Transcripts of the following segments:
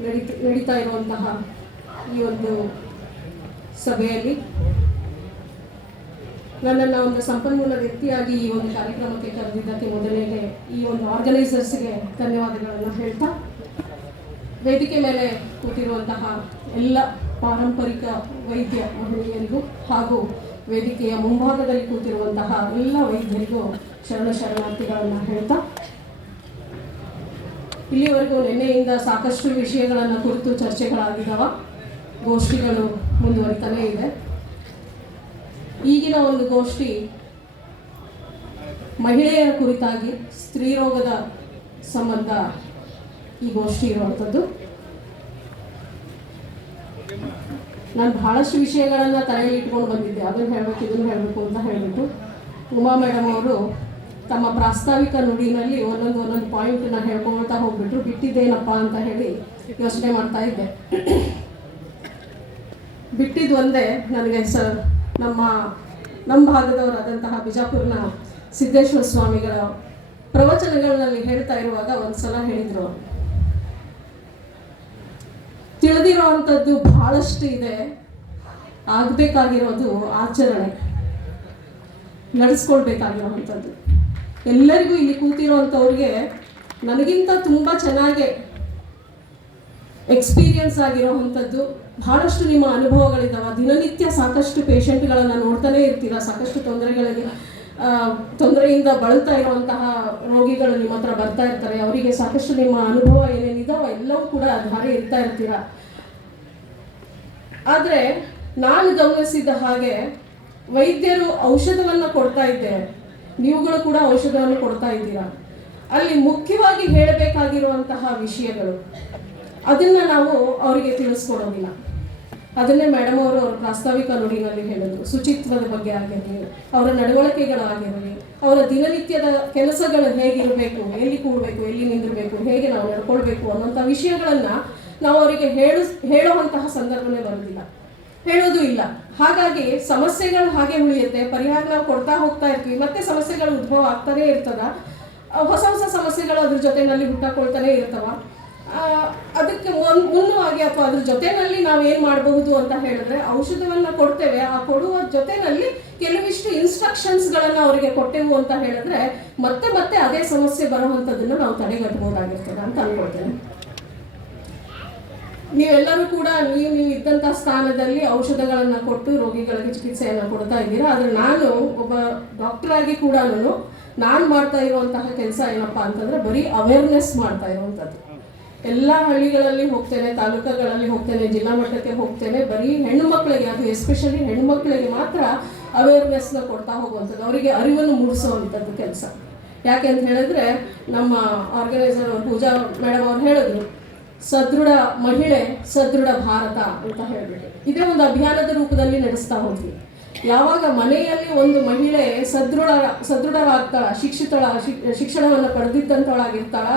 ನಡೀತಾ ಇರುವಂತಹ ಈ ಒಂದು ಸಭೆಯಲ್ಲಿ ನನ್ನನ್ನು ಒಂದು ಸಂಪನ್ಮೂಲ ವ್ಯಕ್ತಿಯಾಗಿ ಈ ಒಂದು ಕಾರ್ಯಕ್ರಮಕ್ಕೆ ಕರೆದಿದ್ದಕ್ಕೆ ಮೊದಲಿಗೆ ಈ ಒಂದು ಆರ್ಗನೈಸರ್ಸ್ಗೆ ಧನ್ಯವಾದಗಳನ್ನು ಹೇಳ್ತಾ, ವೇದಿಕೆ ಮೇಲೆ ಕೂತಿರುವಂತಹ ಎಲ್ಲ ಪಾರಂಪರಿಕ ವೈದ್ಯ ಮಹಿಳೆಯರಿಗೂ ಹಾಗೂ ವೇದಿಕೆಯ ಮುಂಭಾಗದಲ್ಲಿ ಕೂತಿರುವಂತಹ ಎಲ್ಲ ವೈದ್ಯರಿಗೂ ಶರಣಾರ್ಥಿಗಳನ್ನು ಹೇಳ್ತಾ, ಇಲ್ಲಿವರೆಗೂ ನಿನ್ನೆಯಿಂದ ಸಾಕಷ್ಟು ವಿಷಯಗಳನ್ನು ಕುರಿತು ಚರ್ಚೆಗಳಾಗಿದ್ದಾವ, ಗೋಷ್ಠಿಗಳು ಮುಂದುವರಿತಾನೇ ಇದೆ. ಈಗಿನ ಒಂದು ಗೋಷ್ಠಿ ಮಹಿಳೆಯರ ಕುರಿತಾಗಿ ಸ್ತ್ರೀರೋಗದ ಸಂಬಂಧ ಈ ಗೋಷ್ಠಿ ಇರುವಂಥದ್ದು. ನಾನು ಬಹಳಷ್ಟು ವಿಷಯಗಳನ್ನು ತಲೆಯಲ್ಲಿ ಇಟ್ಕೊಂಡು ಬಂದಿದ್ದೆ, ಅದನ್ನು ಹೇಳಬೇಕು ಇದನ್ನು ಹೇಳಬೇಕು ಅಂತ ಹೇಳಿಬಿಟ್ಟು ಉಮಾ ಮೇಡಮ್ ಅವರು ತಮ್ಮ ಪ್ರಾಸ್ತಾವಿಕ ನುಡಿನಲ್ಲಿ ಒಂದೊಂದು ಪಾಯಿಂಟನ್ನ ಹೇಳ್ಕೊಳ್ತಾ ಹೋಗ್ಬಿಟ್ರು. ಬಿಟ್ಟಿದ್ದೇನಪ್ಪ ಅಂತ ಹೇಳಿ ಯೋಚನೆ ಮಾಡ್ತಾ ಇದ್ದೆ. ಬಿಟ್ಟಿದ್ದು ಒಂದೇ, ನನಗೆ ನಮ್ಮ ಭಾಗದವರಾದಂತಹ ಬಿಜಾಪುರ್ನ ಸಿದ್ದೇಶ್ವರ ಸ್ವಾಮಿಗಳ ಪ್ರವಚನಗಳಲ್ಲಿ ಹೇಳ್ತಾ ಇರುವಾಗ ಒಂದು ಸಲ ಹೇಳಿದರು, ತಿಳಿದಿರುವಂಥದ್ದು ಬಹಳಷ್ಟು ಇದೆ, ಆಗಬೇಕಾಗಿರೋದು ಆಚರಣೆ, ನಡೆಸ್ಕೊಳ್ಬೇಕಾಗಿರೋವಂಥದ್ದು. ಎಲ್ಲರಿಗೂ ಇಲ್ಲಿ ಕೂತಿರುವಂಥವ್ರಿಗೆ ನನಗಿಂತ ತುಂಬ ಚೆನ್ನಾಗಿ ಎಕ್ಸ್ಪೀರಿಯನ್ಸ್ ಆಗಿರೋವಂಥದ್ದು ಬಹಳಷ್ಟು ನಿಮ್ಮ ಅನುಭವಗಳಿದ್ದಾವೆ. ದಿನನಿತ್ಯ ಸಾಕಷ್ಟು ಪೇಷಂಟ್ಗಳನ್ನು ನೋಡ್ತಾನೆ ಇರ್ತೀರ, ಸಾಕಷ್ಟು ತೊಂದರೆಯಿಂದ ಬಳಲ್ತಾ ಇರುವಂತಹ ರೋಗಿಗಳು ನಿಮ್ಮ ಹತ್ರ ಬರ್ತಾ ಇರ್ತಾರೆ. ಅವರಿಗೆ ಸಾಕಷ್ಟು ನಿಮ್ಮ ಅನುಭವ ಏನೇನಿದಾವ ಎಲ್ಲವೂ ಕೂಡ ಧಾರೆ ಇರ್ತಾ ಇರ್ತೀರ. ಆದರೆ ನಾನು ಗಮನಿಸಿದ ಹಾಗೆ ವೈದ್ಯರು ಔಷಧವನ್ನು ಕೊಡ್ತಾ ಇದ್ದಾರೆ, ನೀವುಗಳು ಕೂಡ ಔಷಧವನ್ನು ಕೊಡ್ತಾ ಇದ್ದೀರಾ. ಅಲ್ಲಿ ಮುಖ್ಯವಾಗಿ ಹೇಳಬೇಕಾಗಿರುವಂತಹ ವಿಷಯಗಳು ಅದನ್ನು ನಾವು ಅವರಿಗೆ ತಿಳಿಸ್ಕೊಡೋದಿಲ್ಲ. ಅದನ್ನೇ ಮೇಡಮ್ ಅವರು ಅವರ ಪ್ರಾಸ್ತಾವಿಕ ನುಡಿನಲ್ಲಿ ಹೇಳಿದ್ರು. ಶುಚಿತ್ವದ ಬಗ್ಗೆ ಆಗಿರಲಿ, ಅವರ ನಡವಳಿಕೆಗಳಾಗಿರಲಿ, ಅವರ ದಿನನಿತ್ಯದ ಕೆಲಸಗಳು ಹೇಗಿರಬೇಕು, ಎಲ್ಲಿ ಕೂಡಬೇಕು, ಎಲ್ಲಿ ನಿಂದಿರಬೇಕು, ಹೇಗೆ ನಾವು ನಡ್ಕೊಳ್ಬೇಕು ಅನ್ನೋಂಥ ವಿಷಯಗಳನ್ನು ನಾವು ಅವರಿಗೆ ಹೇಳುವಂತಹ ಸಂದರ್ಭನೇ ಬರೋದಿಲ್ಲ, ಹೇಳೋದು ಇಲ್ಲ. ಹಾಗಾಗಿ ಸಮಸ್ಯೆಗಳು ಹಾಗೆ ಉಳಿಯುತ್ತೆ, ಪರಿಹಾರ ನಾವು ಕೊಡ್ತಾ ಹೋಗ್ತಾ ಇರ್ತೀವಿ, ಮತ್ತೆ ಸಮಸ್ಯೆಗಳು ಉದ್ಭವ ಆಗ್ತಾನೇ ಇರ್ತದ, ಹೊಸ ಹೊಸ ಸಮಸ್ಯೆಗಳು ಅದ್ರ ಜೊತೆಯಲ್ಲಿ ಹುಟ್ಟಾಕೊಳ್ತಾನೆ ಇರ್ತವ. ಅದಕ್ಕೆ ಮುನ್ನುವಾಗಿ ಅಥವಾ ಅದ್ರ ಜೊತೆಯಲ್ಲಿ ನಾವೇನು ಮಾಡಬಹುದು ಅಂತ ಹೇಳಿದ್ರೆ, ಔಷಧವನ್ನು ಕೊಡ್ತೇವೆ, ಆ ಕೊಡುವ ಜೊತೆಯಲ್ಲಿ ಕೆಲವಿಷ್ಟು ಇನ್ಸ್ಟ್ರಕ್ಷನ್ಸ್ಗಳನ್ನು ಅವರಿಗೆ ಕೊಟ್ಟೆವು ಅಂತ ಹೇಳಿದ್ರೆ ಮತ್ತೆ ಮತ್ತೆ ಅದೇ ಸಮಸ್ಯೆ ಬರುವಂಥದ್ದನ್ನು ನಾವು ತಡೆಗಟ್ಟಬಹುದಾಗಿರ್ತದೆ ಅಂತ ಅನ್ಕೊಳ್ತೇನೆ. ನೀವೆಲ್ಲರೂ ಕೂಡ ನೀವು ಇದ್ದಂಥ ಸ್ಥಾನದಲ್ಲಿ ಔಷಧಗಳನ್ನು ಕೊಟ್ಟು ರೋಗಿಗಳಿಗೆ ಚಿಕಿತ್ಸೆಯನ್ನು ಕೊಡ್ತಾ ಇದ್ದೀರಾ. ಆದರೆ ನಾನು ಒಬ್ಬ ಡಾಕ್ಟರ್ ಆಗಿ ಕೂಡ ನಾನು ಮಾಡ್ತಾ ಇರುವಂತಹ ಕೆಲಸ ಏನಪ್ಪ ಅಂತಂದರೆ ಬರೀ ಅವೇರ್ನೆಸ್ ಮಾಡ್ತಾ ಇರುವಂಥದ್ದು. ಎಲ್ಲ ಹಳ್ಳಿಗಳಲ್ಲಿ ಹೋಗ್ತೇನೆ, ತಾಲೂಕುಗಳಲ್ಲಿ ಹೋಗ್ತೇನೆ, ಜಿಲ್ಲಾ ಮಟ್ಟಕ್ಕೆ ಹೋಗ್ತೇನೆ. ಬರೀ ಹೆಣ್ಣು ಮಕ್ಕಳಿಗೆ, ಅದು ಎಸ್ಪೆಷಲಿ ಹೆಣ್ಣು ಮಕ್ಕಳಿಗೆ ಮಾತ್ರ ಅವೇರ್ನೆಸ್ನ ಕೊಡ್ತಾ ಹೋಗುವಂಥದ್ದು, ಅವರಿಗೆ ಅರಿವನ್ನು ಮೂಡಿಸುವಂಥದ್ದು ಕೆಲಸ. ಯಾಕೆ ಅಂತ ಹೇಳಿದ್ರೆ ನಮ್ಮ ಆರ್ಗನೈಸರ್ ಪೂಜಾ ಮೇಡಮ್ ಅವ್ರು ಹೇಳಿದ್ರು, ಸದೃಢ ಮಹಿಳೆ ಸದೃಢ ಭಾರತ ಅಂತ ಹೇಳ್ಬಿಟ್ಟು ಇದೇ ಒಂದು ಅಭಿಯಾನದ ರೂಪದಲ್ಲಿ ನಡೆಸ್ತಾ ಹೋದ್ವಿ. ಯಾವಾಗ ಮನೆಯಲ್ಲಿ ಒಂದು ಮಹಿಳೆ ಸದೃಢರಾಗ್ತಾಳ, ಶಿಕ್ಷಣವನ್ನು ಪಡೆದಿದ್ದಂಥವಳಾಗಿರ್ತಾಳ,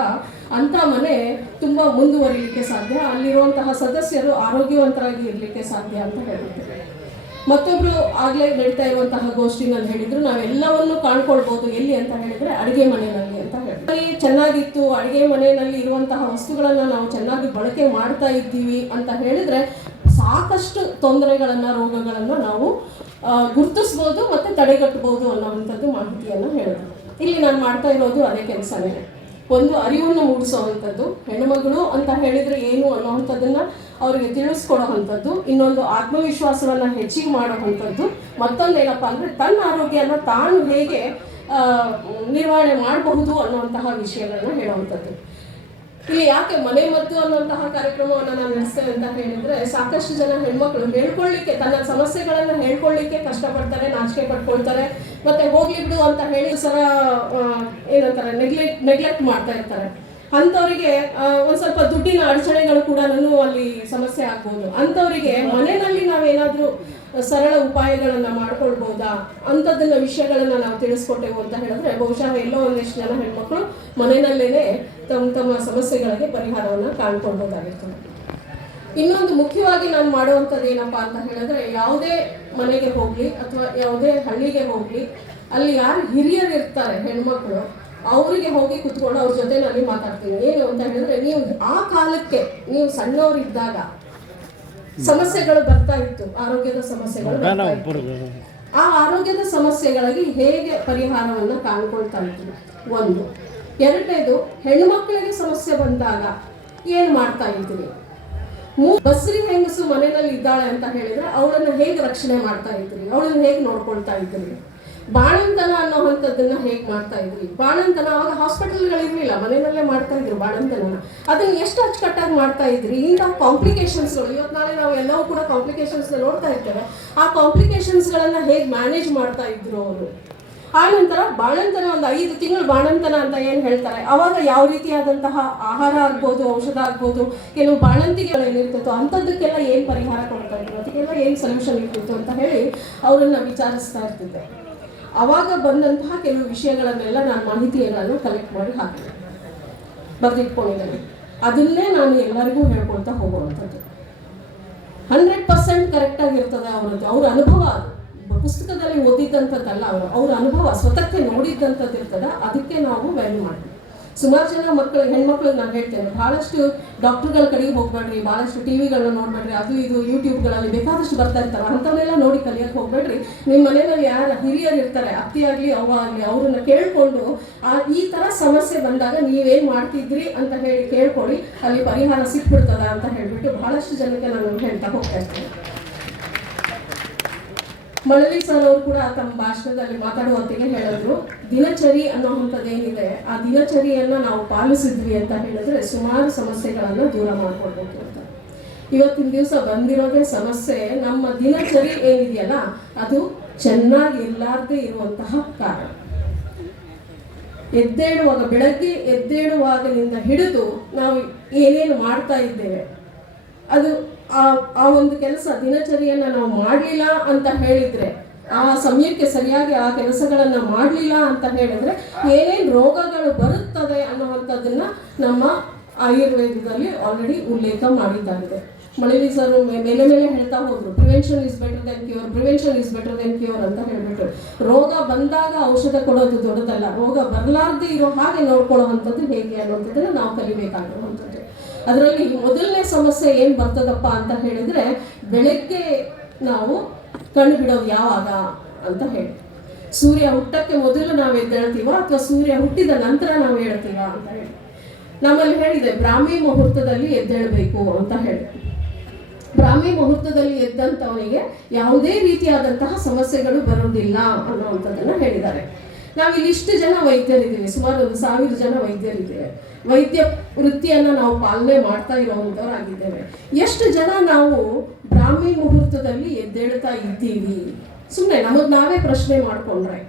ಅಂಥ ಮನೆ ತುಂಬ ಮುಂದುವರಿಲಿಕ್ಕೆ ಸಾಧ್ಯ, ಅಲ್ಲಿರುವಂತಹ ಸದಸ್ಯರು ಆರೋಗ್ಯವಂತರಾಗಿ ಇರಲಿಕ್ಕೆ ಸಾಧ್ಯ ಅಂತ ಹೇಳ್ಬಿಟ್ಟು. ಮತ್ತೊಬ್ರು ಆಗಲೇ ನಡೀತಾ ಇರುವಂತಹ ಗೋಷ್ಠಿನಲ್ಲಿ ಹೇಳಿದ್ರು, ನಾವೆಲ್ಲವನ್ನು ಕಾಣ್ಕೊಳ್ಬೋದು ಎಲ್ಲಿ ಅಂತ ಹೇಳಿದ್ರೆ ಅಡುಗೆ ಮನೆಯಲ್ಲಿ ಅಂತ ಹೇಳಿದ್ರು. ಚೆನ್ನಾಗಿತ್ತು, ಅಡುಗೆ ಮನೆಯಲ್ಲಿ ಇರುವಂತಹ ವಸ್ತುಗಳನ್ನು ನಾವು ಚೆನ್ನಾಗಿ ಬಳಕೆ ಮಾಡ್ತಾ ಇದ್ದೀವಿ ಅಂತ ಹೇಳಿದ್ರೆ ಸಾಕಷ್ಟು ತೊಂದರೆಗಳನ್ನು, ರೋಗಗಳನ್ನು ನಾವು ಗುರುತಿಸ್ಬೋದು ಮತ್ತು ತಡೆಗಟ್ಟಬಹುದು ಅನ್ನೋವಂಥದ್ದು ಮಾಹಿತಿಯನ್ನು ಹೇಳಿದ್ರು. ಇಲ್ಲಿ ನಾನು ಮಾಡ್ತಾ ಇರೋದು ಅದೇ ಕೆಲಸನೇ. ಒಂದು ಅರಿವನ್ನು ಮೂಡಿಸೋವಂಥದ್ದು, ಹೆಣ್ಣುಮಗಳು ಅಂತ ಹೇಳಿದರೆ ಏನು ಅನ್ನೋವಂಥದ್ದನ್ನು ಅವರಿಗೆ ತಿಳಿಸ್ಕೊಡೋವಂಥದ್ದು, ಇನ್ನೊಂದು ಆತ್ಮವಿಶ್ವಾಸವನ್ನು ಹೆಚ್ಚಿಗೆ ಮಾಡೋವಂಥದ್ದು, ಮತ್ತೊಂದು ಏನಪ್ಪ ಅಂದರೆ ತನ್ನ ಆರೋಗ್ಯನ ತಾನು ಹೇಗೆ ನಿರ್ವಹಣೆ ಮಾಡಬಹುದು ಅನ್ನುವಂತಹ ವಿಷಯಗಳನ್ನ ಹೇಳುವಂಥದ್ದು. ಇಲ್ಲಿ ಯಾಕೆ ಮನೆ ಮದ್ದು ಅನ್ನುವಂತಹ ಕಾರ್ಯಕ್ರಮವನ್ನು ನಾನು ನಡೆಸ್ತೇವೆ ಅಂತ ಹೇಳಿದ್ರೆ, ಸಾಕಷ್ಟು ಜನ ಹೆಣ್ಮಕ್ಳು ಹೇಳ್ಕೊಳ್ಳಿಕ್ಕೆ, ತನ್ನ ಸಮಸ್ಯೆಗಳನ್ನು ಹೇಳ್ಕೊಳ್ಳಿಕ್ಕೆ ಕಷ್ಟಪಡ್ತಾರೆ, ನಾಚಿಕೆ ಪಡ್ಕೊಳ್ತಾರೆ, ಮತ್ತೆ ಹೋಗ್ಲಿ ಬಿಡು ಅಂತ ಹೇಳಿ ಏನಂತಾರೆ ನೆಗ್ಲೆಕ್ಟ್ ಮಾಡ್ತಾ ಇರ್ತಾರೆ. ಅಂಥವರಿಗೆ ಒಂದು ಸ್ವಲ್ಪ ದುಡ್ಡಿನ ಅಡಚಣೆಗಳು ಕೂಡ ಅಲ್ಲಿ ಸಮಸ್ಯೆ ಆಗ್ಬೋದು. ಅಂಥವರಿಗೆ ಮನೆಯಲ್ಲಿ ನಾವೇನಾದರೂ ಸರಳ ಉಪಾಯಗಳನ್ನು ಮಾಡ್ಕೊಳ್ಬೋದಾ ಅಂಥದ್ದನ್ನ ವಿಷಯಗಳನ್ನು ನಾವು ತಿಳಿಸ್ಕೊಟ್ಟೆವು ಅಂತ ಹೇಳಿದ್ರೆ ಬಹುಶಃ ಎಲ್ಲೋ ಒಂದಿಷ್ಟು ಜನ ಹೆಣ್ಮಕ್ಳು ಮನೆಯಲ್ಲೇ ತಮ್ಮ ಸಮಸ್ಯೆಗಳಿಗೆ ಪರಿಹಾರವನ್ನು ಕಾಣ್ಕೊಳ್ಬೋದಾಗಿರ್ತದೆ. ಇನ್ನೊಂದು ಮುಖ್ಯವಾಗಿ ನಾನು ಮಾಡುವಂಥದ್ದು ಏನಪ್ಪಾ ಅಂತ ಹೇಳಿದ್ರೆ, ಯಾವುದೇ ಮನೆಗೆ ಹೋಗಲಿ ಅಥವಾ ಯಾವುದೇ ಹಳ್ಳಿಗೆ ಹೋಗಲಿ, ಅಲ್ಲಿ ಯಾರು ಹಿರಿಯರು ಇರ್ತಾರೆ ಹೆಣ್ಮಕ್ಳು, ಅವರಿಗೆ ಹೋಗಿ ಕುತ್ಕೊಂಡು ಅವ್ರ ಜೊತೆನಲ್ಲಿ ಮಾತಾಡ್ತೀನಿ. ಏನು ಅಂತ ಹೇಳಿದ್ರೆ, ನೀವು ಆ ಕಾಲಕ್ಕೆ ನೀವು ಸಣ್ಣವರಿದ್ದಾಗ ಸಮಸ್ಯೆಗಳು ಬರ್ತಾ ಇತ್ತು, ಆರೋಗ್ಯದ ಸಮಸ್ಯೆಗಳು ಬರ್ತಾ ಇತ್ತು. ಆ ಆರೋಗ್ಯದ ಸಮಸ್ಯೆಗಳಿಗೆ ಹೇಗೆ ಪರಿಹಾರವನ್ನು ಕಾಣ್ಕೊಳ್ತಾ ಇದ್ರು ಒಂದು. ಎರಡನೇದು, ಹೆಣ್ಮಕ್ಳಿಗೆ ಸಮಸ್ಯೆ ಬಂದಾಗ ಏನು ಮಾಡ್ತಾ ಇದ್ರಿ. ಬಸ್ರಿ ಹೆಂಗಸು ಮನೆಯಲ್ಲಿ ಇದ್ದಾಳೆ ಅಂತ ಹೇಳಿದ್ರೆ ಅವಳನ್ನು ಹೇಗೆ ರಕ್ಷಣೆ ಮಾಡ್ತಾ ಇದ್ರಿ, ಅವಳನ್ನು ಹೇಗೆ ನೋಡ್ಕೊಳ್ತಾ ಇದ್ರಿ. ಬಾಣಂತನ ಅನ್ನೋವಂಥದ್ದನ್ನ ಹೇಗೆ ಮಾಡ್ತಾ ಇದ್ರಿ. ಬಾಣಂತನ ಅವಾಗ ಹಾಸ್ಪಿಟಲ್ಗಳಿರ್ಲಿಲ್ಲ, ಮನೆಯಲ್ಲೇ ಮಾಡ್ತಾ ಇದ್ರು ಬಾಣಂತನ. ಅದನ್ನ ಎಷ್ಟು ಅಚ್ಚುಕಟ್ಟಾಗಿ ಮಾಡ್ತಾ ಇದ್ರಿ. ಇಂತಹ ಕಾಂಪ್ಲಿಕೇಶನ್ಸ್ಗಳು ಇವತ್ತು ನಾಳೆ ನಾವು ಎಲ್ಲವೂ ಕೂಡ ಕಾಂಪ್ಲಿಕೇಶನ್ಸ್ನ ನೋಡ್ತಾ ಇರ್ತೇವೆ. ಆ ಕಾಂಪ್ಲಿಕೇಶನ್ಸ್ಗಳನ್ನ ಹೇಗೆ ಮ್ಯಾನೇಜ್ ಮಾಡ್ತಾ ಇದ್ರು ಅವರು. ಆ ನಂತರ ಬಾಣಂತನ, ಒಂದು 5 ತಿಂಗಳು ಬಾಣಂತನ ಅಂತ ಏನು ಹೇಳ್ತಾರೆ, ಅವಾಗ ಯಾವ ರೀತಿಯಾದಂತಹ ಆಹಾರ ಆಗ್ಬೋದು, ಔಷಧ ಆಗ್ಬೋದು, ಕೆಲವು ಬಾಣಂತಿಗೆಗಳು ಏನಿರ್ತಿತ್ತು ಅಂಥದ್ದಕ್ಕೆಲ್ಲ ಏನು ಪರಿಹಾರ ಕೊಡ್ತಾ ಇದ್ರು, ಅದಕ್ಕೆಲ್ಲ ಏನು ಸೊಲ್ಯೂಷನ್ ಇರ್ತಿತ್ತು ಅಂತ ಹೇಳಿ ಅವರನ್ನು ವಿಚಾರಿಸ್ತಾ ಇರ್ತಿದ್ದೆ. ಅವಾಗ ಬಂದಂತಹ ಕೆಲವು ವಿಷಯಗಳನ್ನೆಲ್ಲ ನಾನು ಮಾಹಿತಿಗಳನ್ನು ಕಲೆಕ್ಟ್ ಮಾಡಿ ಹಾಕಿದೆ, ಬರೆದಿಟ್ಕೊಂಡಿದ್ದೇನೆ. ಅದನ್ನೇ ನಾನು ಎಲ್ಲರಿಗೂ ಹೇಳ್ಕೊಳ್ತಾ ಹೋಗುವಂಥದ್ದು. 100% ಕರೆಕ್ಟಾಗಿರ್ತದೆ ಅವರದ್ದು. ಅವ್ರ ಅನುಭವ, ಅದು ಪುಸ್ತಕದಲ್ಲಿ ಓದಿದ್ದಂಥದ್ದಲ್ಲ, ಅವ್ರ ಅನುಭವ ಸ್ವತಃಕ್ಕೆ ನೋಡಿದ್ದಂಥದ್ದು ಇರ್ತದೆ. ಅದಕ್ಕೆ ನಾವು ವ್ಯಾಲ್ಯೂ ಮಾಡ್ತೀವಿ. ಸುಮಾರು ಜನ ಹೆಣ್ಮಕ್ಳಿಗೆ ನಾನು ಹೇಳ್ತೇನೆ, ಬಹಳಷ್ಟು ಡಾಕ್ಟರ್ಗಳ ಕಡೆಗೆ ಹೋಗ್ಬೇಡ್ರಿ, ಬಹಳಷ್ಟು ಟಿವಿಗಳನ್ನ ನೋಡ್ಬೇಡ್ರಿ, ಅದು ಇದು ಯೂಟ್ಯೂಬ್ಗಳಲ್ಲಿ ಬೇಕಾದಷ್ಟು ಬರ್ತಾ ಇರ್ತಾರೆ, ಅಂಥವನ್ನೆಲ್ಲ ನೋಡಿ ಕಲಿಯಕ್ಕೆ ಹೋಗ್ಬೇಡ್ರಿ. ನಿಮ್ಮ ಮನೆಯಲ್ಲಿ ಯಾರು ಹಿರಿಯರು ಇರ್ತಾರೆ, ಅತ್ತೆ ಆಗಲಿ ಅವ್ವ ಆಗಲಿ, ಅವ್ರನ್ನ ಕೇಳ್ಕೊಂಡು ಈ ಥರ ಸಮಸ್ಯೆ ಬಂದಾಗ ನೀವೇನು ಮಾಡ್ತಿದ್ರಿ ಅಂತ ಹೇಳಿ ಕೇಳ್ಕೊಳ್ಳಿ, ಅಲ್ಲಿ ಪರಿಹಾರ ಸಿಕ್ಬಿಡ್ತದ ಅಂತ ಹೇಳ್ಬಿಟ್ಟು ಬಹಳಷ್ಟು ಜನಕ್ಕೆ ನಾನು ಹೇಳ್ತಾ ಹೋಗ್ತಾ ಇರ್ತೇನೆ. ಮಳಲಿ ಸರ್ ಅವರು ಕೂಡ ತಮ್ಮ ಭಾಷಣದಲ್ಲಿ ಮಾತಾಡುವಂತೆಗೆ ಹೇಳಿದ್ರು, ದಿನಚರಿ ಅನ್ನೋವಂಥದ್ದೇನಿದೆ ಆ ದಿನಚರಿಯನ್ನು ನಾವು ಪಾಲಿಸಿದ್ವಿ ಅಂತ ಹೇಳಿದ್ರೆ ಸುಮಾರು ಸಮಸ್ಯೆಗಳನ್ನು ದೂರ ಮಾಡ್ಕೊಳ್ಬೇಕು ಅಂತ. ಇವತ್ತಿನ ದಿವಸ ಬಂದಿರೋದೇ ಸಮಸ್ಯೆ ನಮ್ಮ ದಿನಚರಿ ಏನಿದೆಯಲ್ಲ ಅದು ಚೆನ್ನಾಗಿ ಇರಲಾರ್ದೇ ಇರುವಂತಹ ಕಾರಣ. ಎದ್ದೇಳುವಾಗ, ಬೆಳಗ್ಗೆ ಎದ್ದೇಳುವಾಗಲಿಂದ ಹಿಡಿದು ನಾವು ಏನೇನು ಮಾಡ್ತಾ ಇದ್ದೇವೆ, ಅದು ಆ ಒಂದು ಕೆಲಸ ದಿನಚರಿಯನ್ನು ನಾವು ಮಾಡಲಿಲ್ಲ ಅಂತ ಹೇಳಿದ್ರೆ, ಆ ಸಮಯಕ್ಕೆ ಸರಿಯಾಗಿ ಆ ಕೆಲಸಗಳನ್ನು ಮಾಡಲಿಲ್ಲ ಅಂತ ಹೇಳಿದ್ರೆ ಏನೇನು ರೋಗಗಳು ಬರುತ್ತದೆ ಅನ್ನುವಂಥದ್ದನ್ನ ನಮ್ಮ ಆಯುರ್ವೇದದಲ್ಲಿ ಆಲ್ರೆಡಿ ಉಲ್ಲೇಖ ಮಾಡಿದ್ದಾಗಿದೆ. ಮಳಲಿ ಸರ್ ಮೇಲೆ ಹೇಳ್ತಾ ಹೋದ್ರು, prevention is better then cure, prevention is better then cure ಅಂತ ಹೇಳ್ಬಿಟ್ಟು. ರೋಗ ಬಂದಾಗ ಔಷಧ ಕೊಡೋದು ದೊಡ್ಡದಲ್ಲ, ರೋಗ ಬರಲಾರ್ದೇ ಇರೋ ಹಾಗೆ ನೋಡ್ಕೊಳ್ಳುವಂಥದ್ದು ಹೇಗೆ ಅನ್ನೋಂಥದ್ದನ್ನು ನಾವು ಕಲಿಬೇಕಾಗಿರುವಂಥದ್ದು. ಅದರಲ್ಲಿ ಮೊದಲನೇ ಸಮಸ್ಯೆ ಏನು ಬರ್ತದಪ್ಪ ಅಂತ ಹೇಳಿದ್ರೆ, ಬೆಳಗ್ಗೆ ನಾವು ಕಣ್ಣು ಬಿಡೋದು ಯಾವಾಗ ಅಂತ ಹೇಳಿ. ಸೂರ್ಯ ಹುಟ್ಟಕ್ಕೆ ಮೊದಲು ನಾವು ಎದ್ದೇಳ್ತೀವ ಅಥವಾ ಸೂರ್ಯ ಹುಟ್ಟಿದ ನಂತರ ನಾವು ಹೇಳ್ತೀವ ಅಂತ ಹೇಳಿ. ನಮ್ಮಲ್ಲಿ ಹೇಳಿದೆ ಬ್ರಾಹ್ಮಿ ಮುಹೂರ್ತದಲ್ಲಿ ಎದ್ದೇಳಬೇಕು ಅಂತ ಹೇಳಿ. ಬ್ರಾಹ್ಮಿ ಮುಹೂರ್ತದಲ್ಲಿ ಎದ್ದಂಥವನಿಗೆ ಯಾವುದೇ ರೀತಿಯಾದಂತಹ ಸಮಸ್ಯೆಗಳು ಬರೋದಿಲ್ಲ ಅನ್ನುವಂಥದ್ದನ್ನು ಹೇಳಿದ್ದಾರೆ. ನಾವಿಲ್ಲಿ ಇಷ್ಟು ಜನ ವೈದ್ಯರಿದ್ದೀವಿ, ಸುಮಾರು 1000 ಜನ ವೈದ್ಯರಿದ್ದೇವೆ. ವೈದ್ಯ ವೃತ್ತಿಯನ್ನು ನಾವು ಪಾಲನೆ ಮಾಡ್ತಾ ಇರೋವಂಥವರಾಗಿದ್ದೇವೆ. ಎಷ್ಟು ಜನ ನಾವು ಬ್ರಾಹ್ಮಿ ಮುಹೂರ್ತದಲ್ಲಿ ಎದ್ದೇಳ್ತಾ ಇದ್ದೀವಿ? ಸುಮ್ಮನೆ ನಮಗೆ ನಾವೇ ಪ್ರಶ್ನೆ ಮಾಡಿಕೊಂಡ್ರೆ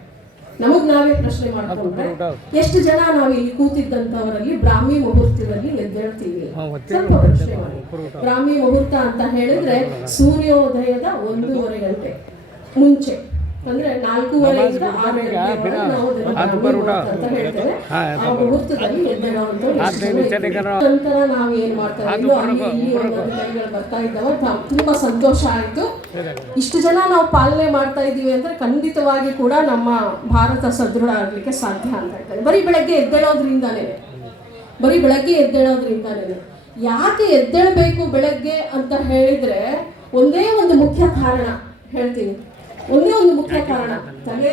ಎಷ್ಟು ಜನ ನಾವು ಇಲ್ಲಿ ಕೂತಿದ್ದಂಥವರಲ್ಲಿ ಬ್ರಾಹ್ಮಿ ಮುಹೂರ್ತದಲ್ಲಿ ಎದ್ದೇಳ್ತೀವಿ? ಸ್ವಲ್ಪ ಪ್ರಶ್ನೆ ಮಾಡಿ. ಬ್ರಾಹ್ಮಿ ಮುಹೂರ್ತ ಅಂತ ಹೇಳಿದ್ರೆ ಸೂರ್ಯೋದಯದ 1:30 ಗಂಟೆ ಮುಂಚೆ, ಅಂದ್ರೆ 4:30 6 ಗಂಟೆ ನಾವು ಅಂತ ಹೇಳ್ತೇವೆ. ಆ ಮುಹೂರ್ತದಲ್ಲಿ ನಂತರ ನಾವು ಏನ್ ಮಾಡ್ತಾ ಇದ್ವಿ, ಅಲ್ಲಿ ಕೈಗಳು ಬರ್ತಾ ಇದ್ದಾವೆ. ತುಂಬಾ ಸಂತೋಷ ಆಯ್ತು. ಇಷ್ಟು ಜನ ನಾವು ಪಾಲನೆ ಮಾಡ್ತಾ ಇದ್ದೀವಿ ಅಂದ್ರೆ ಖಂಡಿತವಾಗಿ ಕೂಡ ನಮ್ಮ ಭಾರತ ಸದೃಢ ಆಗ್ಲಿಕ್ಕೆ ಸಾಧ್ಯ ಅಂತ ಹೇಳ್ತಾರೆ. ಬರೀ ಬೆಳಗ್ಗೆ ಎದ್ದೇಳೋದ್ರಿಂದಾನೇ. ಯಾಕೆ ಎದ್ದೇಳಬೇಕು ಬೆಳಗ್ಗೆ ಅಂತ ಹೇಳಿದ್ರೆ ಒಂದೇ ಒಂದು ಮುಖ್ಯ ಕಾರಣ ಹೇಳ್ತೀನಿ. ಒಂದೇ ಒಂದು ಮುಖ್ಯ ಕಾರಣ, ತಲೆ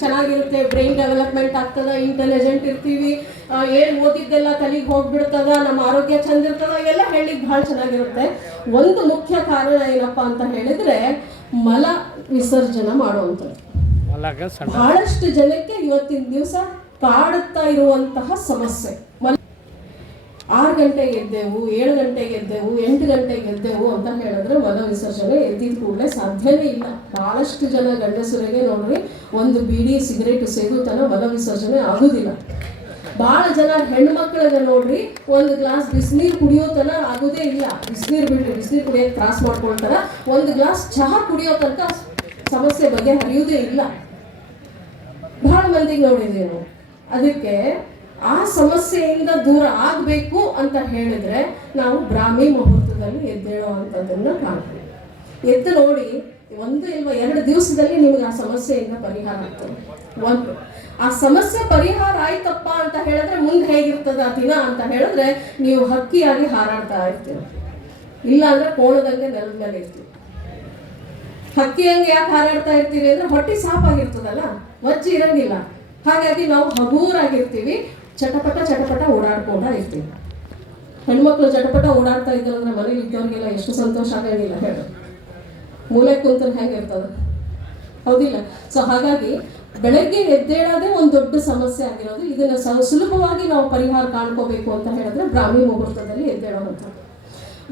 ಚೆನ್ನಾಗಿರುತ್ತೆ, ಬ್ರೈನ್ ಡೆವಲಪ್ಮೆಂಟ್ ಆಗ್ತದ, ಇಂಟೆಲಿಜೆಂಟ್ ಇರ್ತೀವಿ, ಏನು ಓದಿದ್ದೆಲ್ಲ ತಲೆಗೆ ಹೋಗ್ಬಿಡ್ತದ, ನಮ್ಮ ಆರೋಗ್ಯ ಚಂದ ಇರ್ತದ, ಇವೆಲ್ಲ ಹೇಳಲಿಕ್ಕೆ ಭಾಳ ಚೆನ್ನಾಗಿರುತ್ತೆ. ಒಂದು ಮುಖ್ಯ ಕಾರಣ ಏನಪ್ಪ ಅಂತ ಹೇಳಿದ್ರೆ ಮಲ ವಿಸರ್ಜನೆ ಮಾಡುವಂಥದ್ದು. ಬಹಳಷ್ಟು ಜನಕ್ಕೆ ಇವತ್ತಿನ ದಿವಸ ಕಾಡುತ್ತಾ ಇರುವಂತಹ ಸಮಸ್ಯೆ. 6 ಗಂಟೆಗೆ ಎದ್ದೆವು, 7 ಗಂಟೆಗೆ ಎದ್ದೆವು, 8 ಗಂಟೆಗೆ ಎದ್ದೆವು ಅಂತ ಹೇಳಿದ್ರೆ ಮಲ ವಿಸರ್ಜನೆ ಎದ್ದಿದ ಕೂಡಲೇ ಸಾಧ್ಯನೇ ಇಲ್ಲ. ಬಹಳಷ್ಟು ಜನ ಗಂಡಸರಿಗೆ ನೋಡ್ರಿ, ಒಂದು ಬೀಡಿ ಸಿಗರೇಟ್ ಸೇದು ತನ ಮಲ ವಿಸರ್ಜನೆ ಆಗುದಿಲ್ಲ. ಬಹಳ ಜನ ಹೆಣ್ಮಕ್ಳಿಗೆ ನೋಡ್ರಿ, ಒಂದು ಗ್ಲಾಸ್ ಬಿಸಿನೀರು ಕುಡಿಯೋ ತನ ಆಗೋದೇ ಇಲ್ಲ. ಬಿಸಿನೀರು ಕುಡಿಯೋಕೆ ತ್ರಾಸ ಮಾಡ್ಕೊಳ್ತಾರ, ಒಂದು ಗ್ಲಾಸ್ ಚಹಾ ಕುಡಿಯೋ ತನಕ ಸಮಸ್ಯೆ ಬಗೆಹರಿಯುವುದೇ ಇಲ್ಲ. ಬಹಳ ಮಂದಿಗೆ ನೋಡಿದ್ದೀವಿ ನಾವು. ಅದಕ್ಕೆ ಆ ಸಮಸ್ಯೆಯಿಂದ ದೂರ ಆಗಬೇಕು ಅಂತ ಹೇಳಿದ್ರೆ ನಾವು ಬ್ರಾಹ್ಮಿ ಮುಹೂರ್ತದಲ್ಲಿ ಎದ್ದೇಳುವಂಥದ್ದನ್ನು ಕಾಣ್ತೀವಿ. ಎದ್ದು ನೋಡಿ, 1 ಇಲ್ವಾ 2 ದಿವಸದಲ್ಲಿ ನಿಮ್ಗೆ ಆ ಸಮಸ್ಯೆಯಿಂದ ಪರಿಹಾರ ಆಗ್ತದೆ. ಒಂದು ಆ ಸಮಸ್ಯೆ ಪರಿಹಾರ ಆಯ್ತಪ್ಪ ಅಂತ ಹೇಳಿದ್ರೆ ಮುಂದೆ ಹೇಗಿರ್ತದ ಆ ದಿನ ಅಂತ ಹೇಳಿದ್ರೆ ನೀವು ಹಕ್ಕಿಯಾಗಿ ಹಾರಾಡ್ತಾ ಇರ್ತೀವಿ, ಇಲ್ಲ ಅಂದ್ರೆ ಕೋಣದಂಗೆ ನೆಲದ ಮೇಲೆ ಇರ್ತೀವಿ. ಹಕ್ಕಿ ಹಂಗೆ ಯಾಕೆ ಹಾರಾಡ್ತಾ ಇರ್ತೀವಿ ಅಂದ್ರೆ ಹೊಟ್ಟೆ ಸಾಪಾಗಿರ್ತದಲ್ಲ, ವಜ್ಜಿ ಇರಂಗಿಲ್ಲ. ಹಾಗಾಗಿ ನಾವು ಹಗೂರಾಗಿರ್ತೀವಿ, ಚಟಪಟ ಚಟಪಟ ಓಡಾಡ್ಕೊಂಡ ಇರ್ತೀವಿ. ಹೆಣ್ಮಕ್ಳು ಚಟಪಟ ಓಡಾಡ್ತಾ ಇದ್ರು ಅಂದ್ರೆ ಮನೇಲಿ ಇದ್ದವ್ರಿಗೆಲ್ಲ ಎಷ್ಟು ಸಂತೋಷ ಆಗಂಗಿಲ್ಲ ಹೇಳು. ಮೂಲೆ ಕುಂತರೆ ಹೆಂಗಿರ್ತದೆ, ಹೌದಿಲ್ಲ? ಸೊ ಹಾಗಾಗಿ ಬೆಳಗ್ಗೆ ಎದ್ದೇಳೋದೇ ಒಂದು ದೊಡ್ಡ ಸಮಸ್ಯೆ ಆಗಿರೋದು. ಇದನ್ನ ಸುಲಭವಾಗಿ ನಾವು ಪರಿಹಾರ ಕಾಣ್ಕೋಬೇಕು ಅಂತ ಹೇಳಿದ್ರೆ ಬ್ರಾಹ್ಮಿ ಮುಹೂರ್ತದಲ್ಲಿ ಎದ್ದೇಳೋವಂಥದ್ದು.